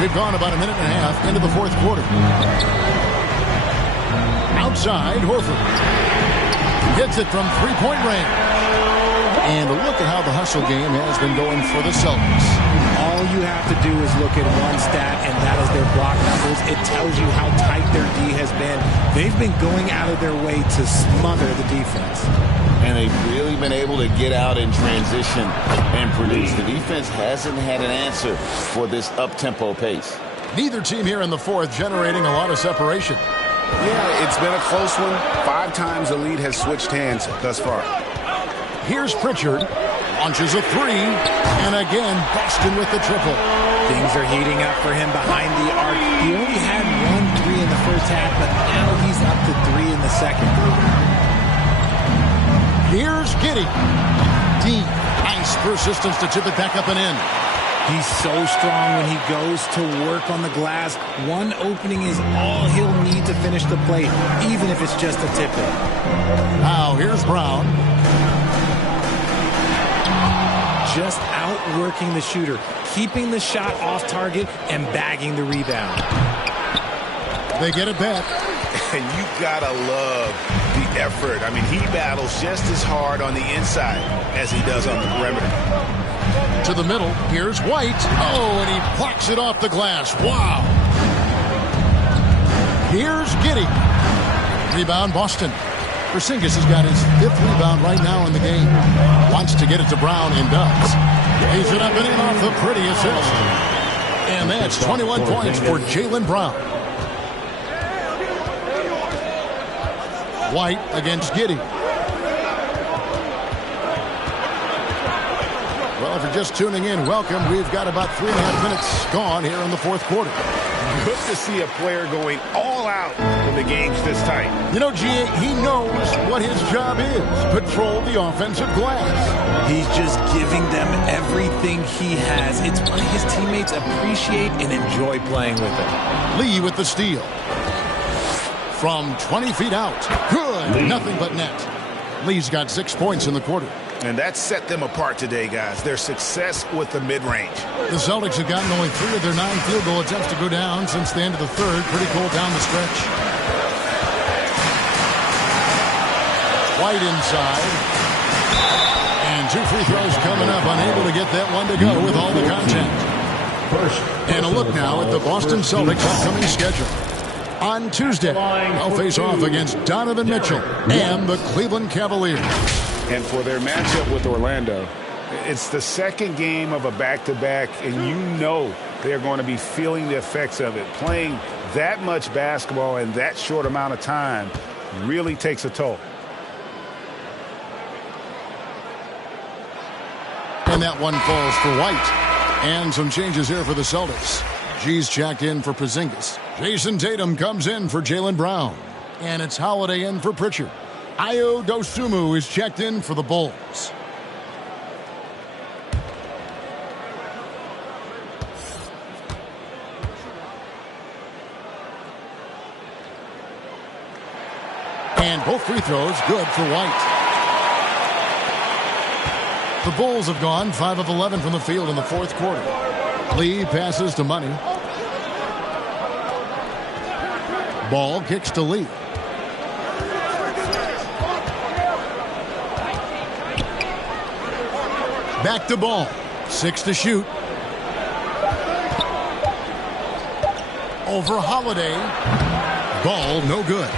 We've gone about a minute and a half into the fourth quarter. Outside, Horford. Hits it from three-point range. And look at how the hustle game has been going for the Celtics. All you have to do is look at one stat, and that is their block numbers. It tells you how tight their D has been. They've been going out of their way to smother the defense. And they've really been able to get out in transition and produce. The defense hasn't had an answer for this up-tempo pace. Neither team here in the fourth generating a lot of separation. Yeah, it's been a close one. 5 times the lead has switched hands thus far. Here's Pritchard. Launches a 3. And again, Boston with the triple. Things are heating up for him behind the arc. He only had 1 3 in the first half, but now he's up to 3 in the second. Here's Giddey. Deep. Nice persistence to tip it back up and in. He's so strong when he goes to work on the glass. One opening is all he'll need to finish the play, even if it's just a tip-in. Now here's Brown. Just outworking the shooter, keeping the shot off target and bagging the rebound. They get it back. And you gotta love the effort. I mean, he battles just as hard on the inside as he does on the perimeter. To the middle, here's White. Oh, and he plucks it off the glass. Wow. Here's Giddey. Rebound Boston. Porzingis has got his 5th rebound right now in the game. Wants to get it to Brown and does. He's it up and in off the pretty assist. And that's 21 points for Jaylen Brown. White against Giddey. Well, if you're just tuning in, welcome. We've got about 3.5 minutes gone here in the 4th quarter. Good to see a player going all out when the game's this tight. You know, G.A., he knows what his job is. Patrol the offensive glass. He's just giving them everything he has. It's why his teammates appreciate and enjoy playing with him. Lee with the steal. From 20 feet out. Good. Nothing but net. Lee's got 6 points in the quarter. And that set them apart today, guys. Their success with the mid-range. The Celtics have gotten only 3 of their 9 field goal attempts to go down since the end of the 3rd. Pretty cold down the stretch. White inside. And 2 free throws coming up. Unable to get that one to go with all the contact. And a look now at the Boston Celtics upcoming schedule. On Tuesday, they'll face off against Donovan Mitchell and the Cleveland Cavaliers. And for their matchup with Orlando, it's the second game of a back-to-back, and you know they're going to be feeling the effects of it. Playing that much basketball in that short amount of time really takes a toll. And that one falls for White. And some changes here for the Celtics. G's checked in for Porzingis. Jason Tatum comes in for Jaylen Brown. And it's Holiday in for Pritchard. Ayo Dosunmu is checked in for the Bulls. And both free throws good for White. The Bulls have gone 5 of 11 from the field in the 4th quarter. Lee passes to Money. Ball kicks to Lee. Back to Ball. 6 to shoot. Over Holiday. Ball no good.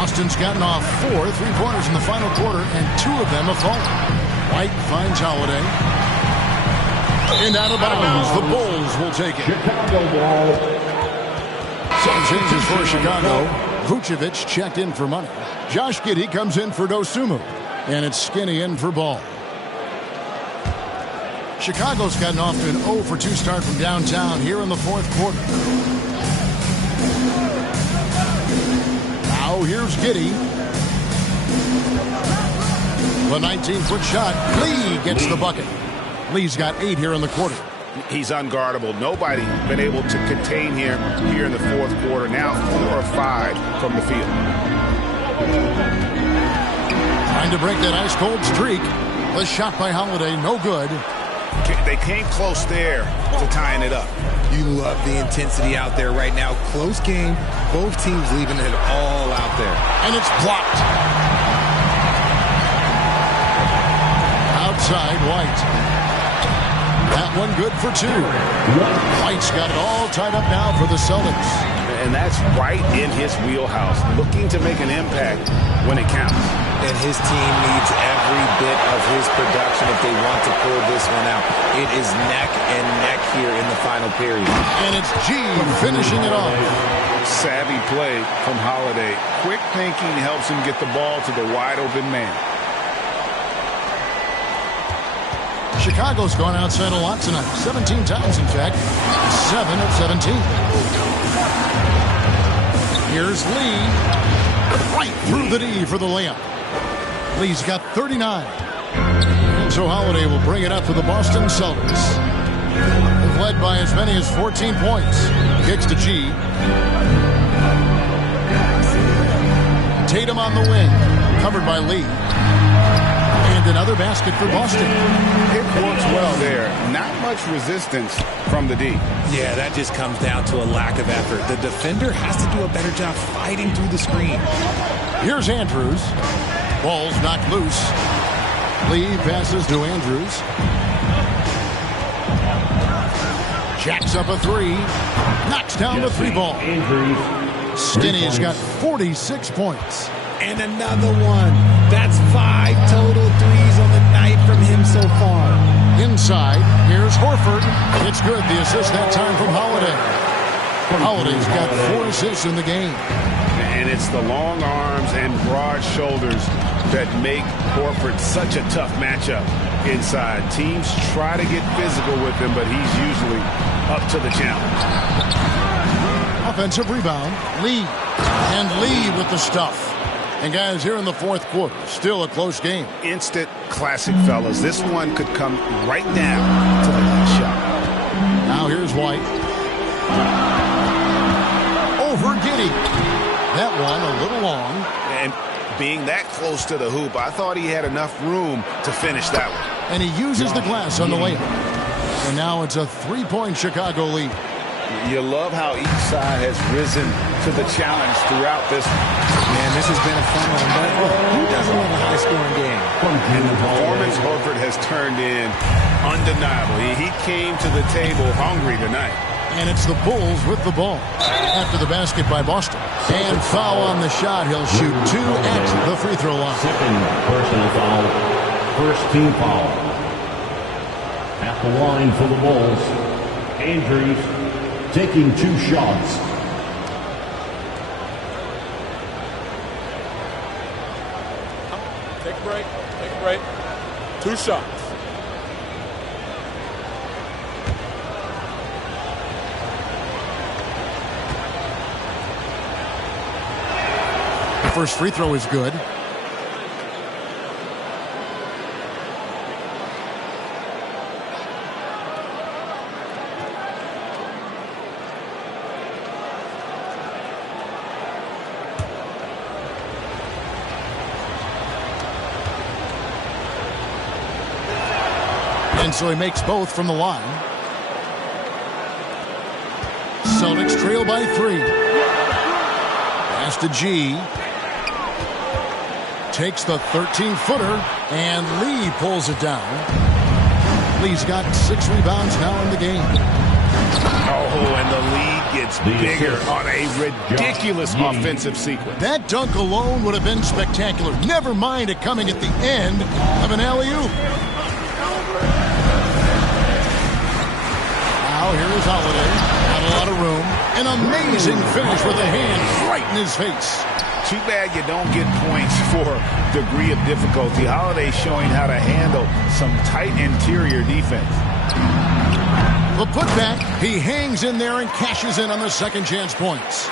Austin's gotten off 4 3-pointers in the final quarter, and 2 of them have fallen. White finds Holiday. And out of bounds. The Bulls will take it. Chicago ball. Some changes for Chicago. Vucevic checked in for Money. Josh Giddey comes in for Dosunmu. And it's Skinny in for Ball. Chicago's gotten off to an 0 for 2 start from downtown here in the 4th quarter. Now here's Giddey. The 19-foot shot. Lee gets the bucket. Lee's got 8 here in the quarter. He's unguardable. Nobody been able to contain him here in the 4th quarter. Now 4 of 5 from the field. Trying to break that ice-cold streak. The shot by Holiday, no good. They came close there to tying it up. You love the intensity out there right now. Close game. Both teams leaving it all out there. And it's blocked. Outside, White. That one good for 2. White's got it all tied up now for the Celtics. And that's right in his wheelhouse, looking to make an impact when it counts. And his team needs every bit of his production if they want to pull this one out. It is neck and neck here in the final period. And it's G finishing it off. Savvy play from Holiday. Quick thinking helps him get the ball to the wide-open man. Chicago's gone outside a lot tonight. 17 times, in fact. 7 of 17. Here's Lee. Right through the D for the layup. Lee's got 39. And so Holiday will bring it up for the Boston Celtics. They've led by as many as 14 points. Kicks to G. Tatum on the wing. Covered by Lee. And another basket for Boston. It works well there. Not much resistance from the D. Yeah, that just comes down to a lack of effort. The defender has to do a better job fighting through the screen. Here's Andrews. Ball's knocked loose. Lee passes to Andrews. Jacks up a 3. Knocks down the 3 ball. Skinny has got 46 points. And another one. That's 5 total threes on the night from him so far. Inside, here's Horford. It's good. The assist that time from Holiday. Holiday's got 4 assists in the game. And it's the long arms and broad shoulders that make Horford such a tough matchup inside. Teams try to get physical with him, but he's usually up to the challenge. Offensive rebound. Lee. And Lee with the stuff. And guys, here in the fourth quarter, still a close game. Instant classic, fellas. This one could come right down to the last shot. Now here's White. Over Giddey. That one a little long. And being that close to the hoop, I thought he had enough room to finish that one. And he uses the glass on the layup. And now it's a 3-point Chicago lead. You love how each side has risen to the challenge throughout this. Man, this has been a fun one. But who doesn't love a high-scoring game? And the performance Horford has turned in undeniable. He came to the table hungry tonight. And it's the Bulls with the ball. After the basket by Boston. And foul on the shot. He'll shoot 2 at the free throw line. Second personal foul. First team foul. At the line for the Bulls. Andrews taking 2 shots. Take a break. Take a break. 2 shots. The first free throw is good. And so he makes both from the line. Celtics trail by 3. Pass to G. Takes the 13-footer, and Lee pulls it down. Lee's got 6 rebounds now in the game. Oh, and the lead gets bigger on a ridiculous offensive sequence. That dunk alone would have been spectacular. Never mind it coming at the end of an alley-oop. Now here is Holiday. Got a lot of room. An amazing finish with a hand right in his face. Too bad you don't get points for degree of difficulty. Holiday showing how to handle some tight interior defense. The putback, he hangs in there and cashes in on the second chance points.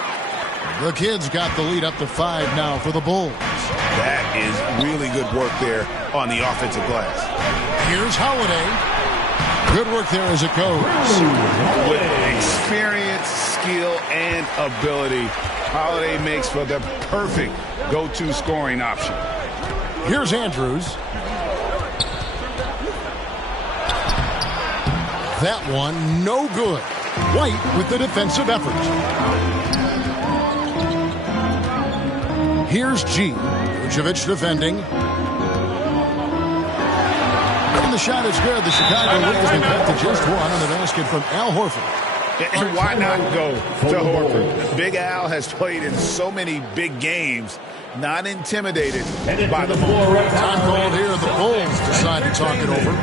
The Kids got the lead up to 5 now for the Bulls. That is really good work there on the offensive glass. Here's Holiday. Good work there as it goes. With experience, skill, and ability, Holiday makes for the perfect go-to scoring option. Here's Andrews. That one, no good. White with the defensive effort. Here's G. Vucevic defending. And the shot is good. The Chicago lead has been cut to just 1 on the basket from Al Horford. And why not go to Horford? Big Al has played in so many big games, not intimidated by the ball. Time called here. The Bulls decide to talk it over.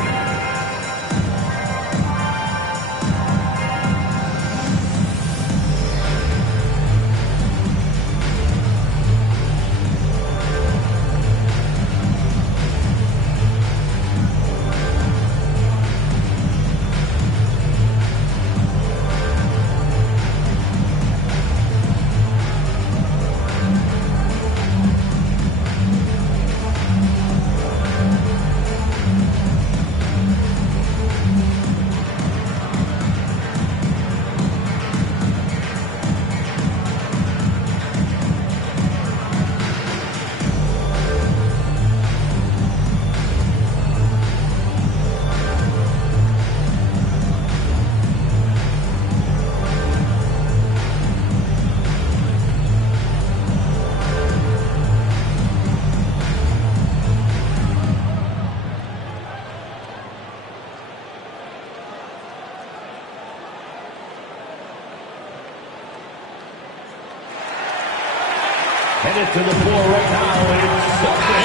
Headed to the floor right now.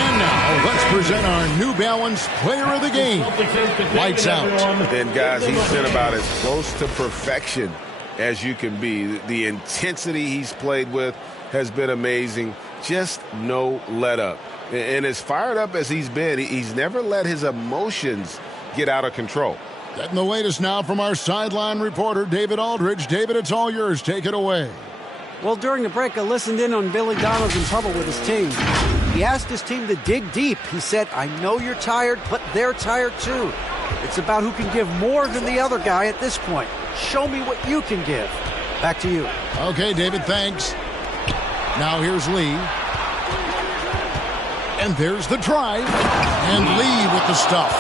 And now, let's present our New Balance Player of the Game. Lights out. And, guys, he's been about as close to perfection as you can be. The intensity he's played with has been amazing. Just no let up. And as fired up as he's been, he's never let his emotions get out of control. Getting the latest now from our sideline reporter, David Aldridge. David, it's all yours. Take it away. Well, during the break, I listened in on Billy Donovan's huddle with his team. He asked his team to dig deep. He said, I know you're tired, but they're tired too. It's about who can give more than the other guy at this point. Show me what you can give. Back to you. Okay, David, thanks. Now here's Lee. And there's the drive. And Lee with the stuff.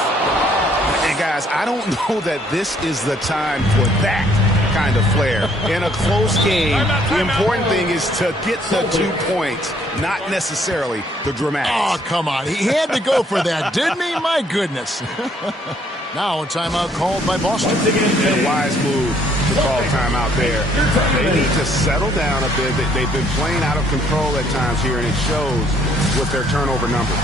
And, guys, I don't know that this is the time for that kind of flair. In a close game, the important thing is to get the 2 points, not necessarily the dramatics. Oh, come on. He had to go for that, didn't he? My goodness. Now a timeout called by Boston. And a wise move to call timeout there. They need to settle down a bit. They've been playing out of control at times here, and it shows with their turnover numbers.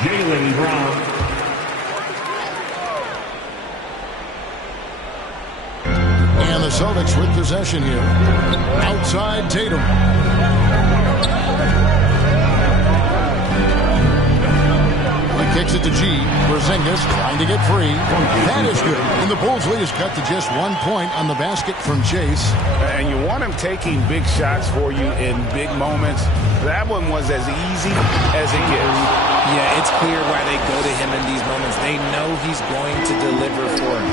Jaylen Brown. And the Celtics with possession here. Outside Tatum. He kicks it to G. Porzingis trying to get free. That is good. And the Bulls lead is cut to just 1 point on the basket from Chase. And you want him taking big shots for you in big moments. That one was as easy as it gets. Yeah, it's clear why they go to him in these moments. They know he's going to deliver for him.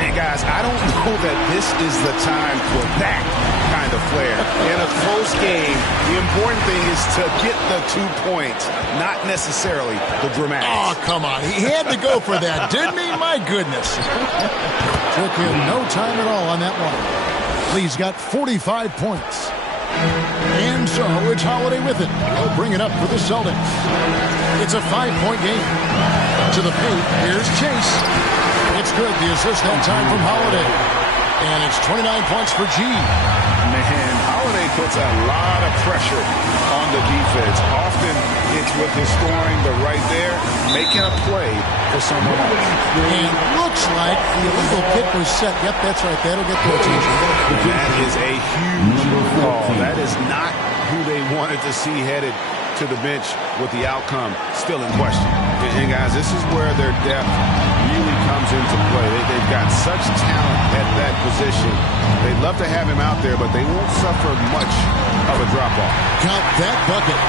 And, guys, I don't know that this is the time for that kind of flair. In a close game, the important thing is to get the 2 points, not necessarily the dramatics. Oh, come on. He had to go for that, didn't he? My goodness. Took him no time at all on that one. Lee's got 45 points. And so it's Holiday with it. He'll bring it up for the Celtics. It's a 5-point game. To the paint, here's Chase. It's good. The assist that time from Holiday. And it's 29 points for G. Man, Holiday puts a lot of pressure on the defense. Often it's with his scoring, but right there, making a play for someone else. And looks like the illegal kick was set. Yep, that's right. That'll get their attention. That is a huge call. That is not who they wanted to see headed to the bench with the outcome still in question. And guys, this is where their depth really comes into play. They've got such talent at that position. They'd love to have him out there, but they won't suffer much of a drop-off. Count that bucket.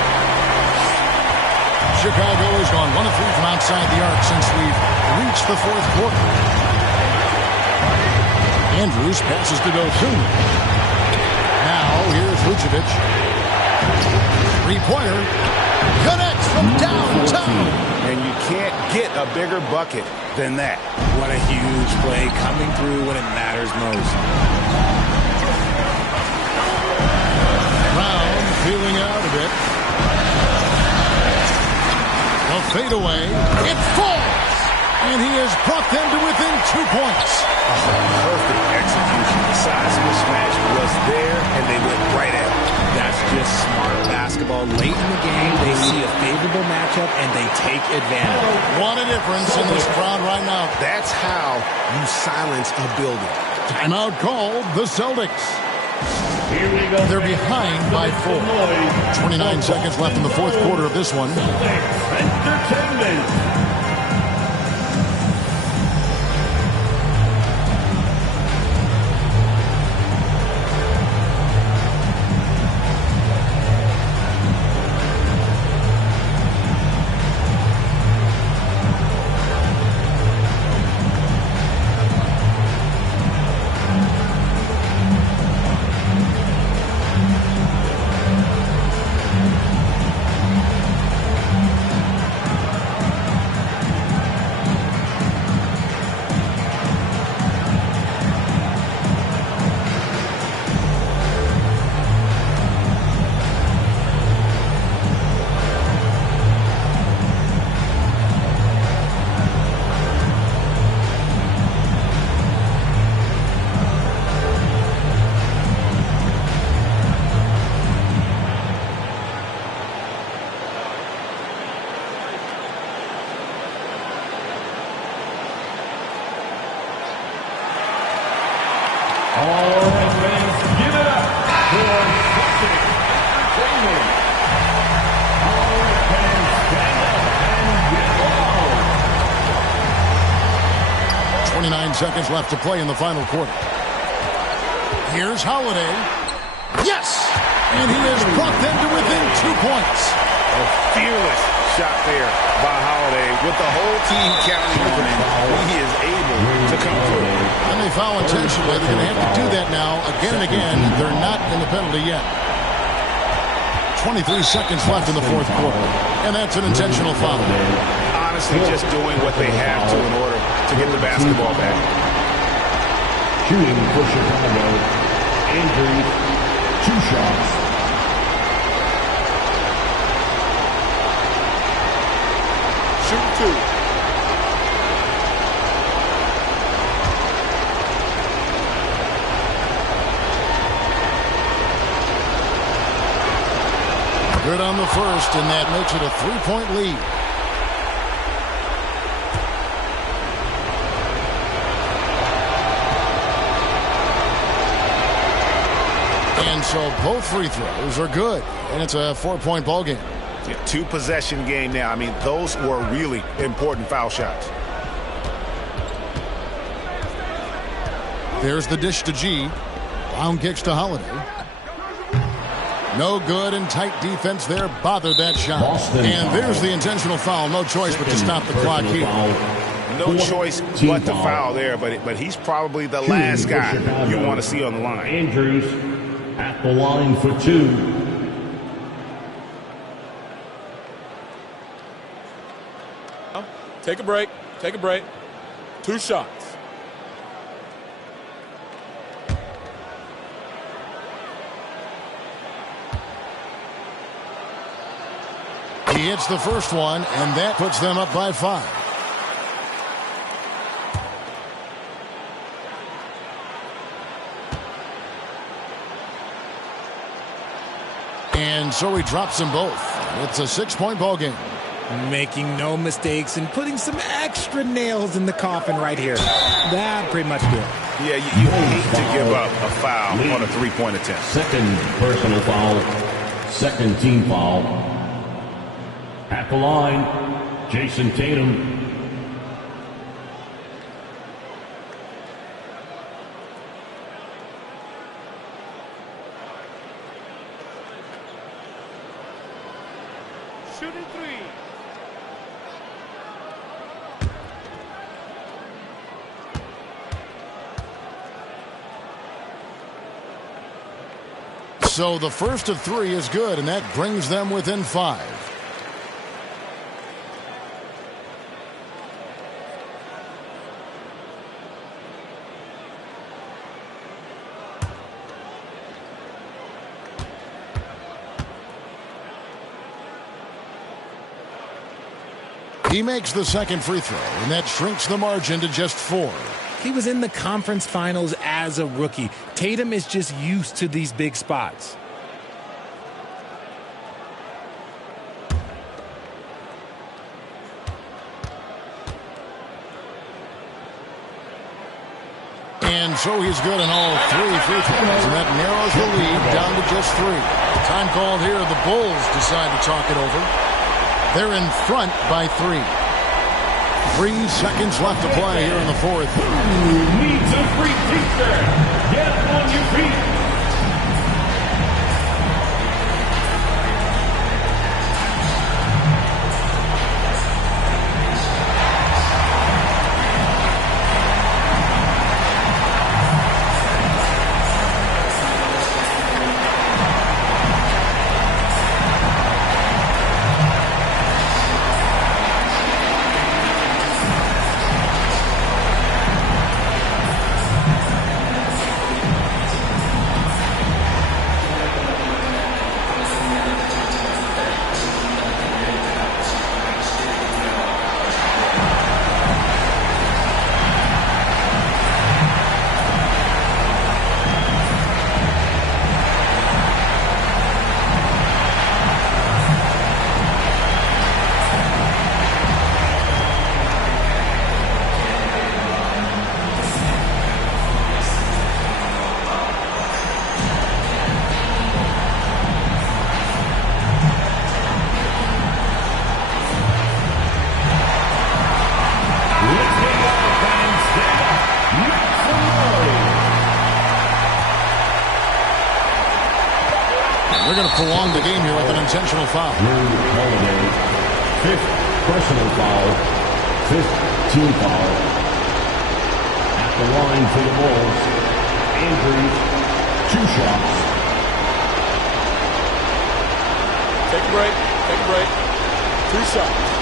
Chicago has gone 1 of 3 from outside the arc since we've reached the fourth quarter. Andrews passes to Dosun. Now here's Vucevic. Three-pointer. Connects from downtown. And you can't get a bigger bucket than that. What a huge play coming through when it matters most. Brown feeling out a bit. A fadeaway. It falls. And he has brought them to within 2 points. Perfect execution. The size mismatch was there, and they went right at it. That's just smart basketball well late in the game. They see a favorable matchup, and they take advantage. What a difference in this crowd right now. That's how you silence a building. Timeout called the Celtics. They're behind by 4. 29 seconds left in the fourth quarter of this one. Entertainment. All right, fans, give it up for Celtic Entertainment. All right, fans, stand up and get loud. 29 seconds left to play in the final quarter. Here's Holiday. Yes! And he has brought them to within 2 points. A fearless shot there by Holiday. With the whole team counting on him, he is able to come through. And they foul intentionally. They're going to have to do that now again and again. They're not in the penalty yet. 23 seconds left in the fourth quarter. And that's an intentional foul. Honestly, just doing what they have to in order to get the basketball back. Shooting for Chicago. Andrews, 2 shots. Shoot 2. Good on the first, and that makes it a 3-point lead. And so both free throws are good, and it's a 4-point ball game. Yeah, 2-possession game now. I mean, those were really important foul shots. There's the dish to G. Brown kicks to Holiday. No good, and tight defense there bothered that shot. Boston. And there's the intentional foul. No choice but to stop the clock here. No choice but to foul there, but he's probably the last guy you want to see on the line. Andrews at the line for 2. Take a break. Take a break. 2 shots. He hits the first one, and that puts them up by 5. And so he drops them both. It's a 6-point ball game. Making no mistakes and putting some extra nails in the coffin right here. That pretty much do it. Yeah, you hate to give up a foul on a 3-point attempt. Second personal foul. Second team foul. At the line, Jason Tatum. Shooting 3. So the first of 3 is good, and that brings them within 5. He makes the second free throw, and that shrinks the margin to just 4. He was in the conference finals as a rookie. Tatum is just used to these big spots. And so he's good on all 3 free throws, and that narrows the lead down to just 3. Time called here. The Bulls decide to talk it over. They're in front by 3. 3 seconds left to play here in the fourth. Needs a free teacher. Get on your feet. They're going to prolong the game here with an intentional foul. Holiday, 5th personal foul, 5th team foul. At the line for the Bulls, Andrews, 2 shots. Take a break. Take a break. 2 shots.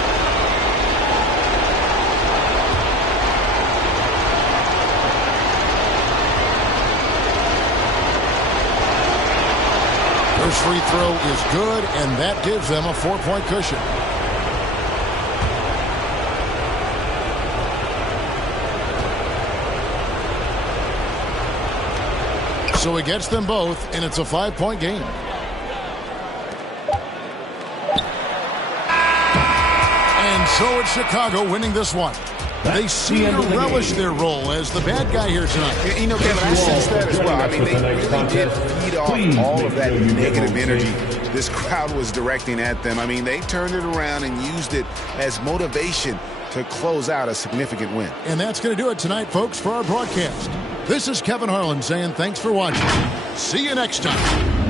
First free throw is good, and that gives them a 4-point cushion. So he gets them both, and it's a 5-point game. And so it's Chicago winning this one. They seem to relish their role as the bad guy here tonight. You know, Kevin, I sense that as well. I mean, they really did feed off all of that negative energy this crowd was directing at them. I mean, they turned it around and used it as motivation to close out a significant win. And that's going to do it tonight, folks, for our broadcast. This is Kevin Harlan saying thanks for watching. See you next time.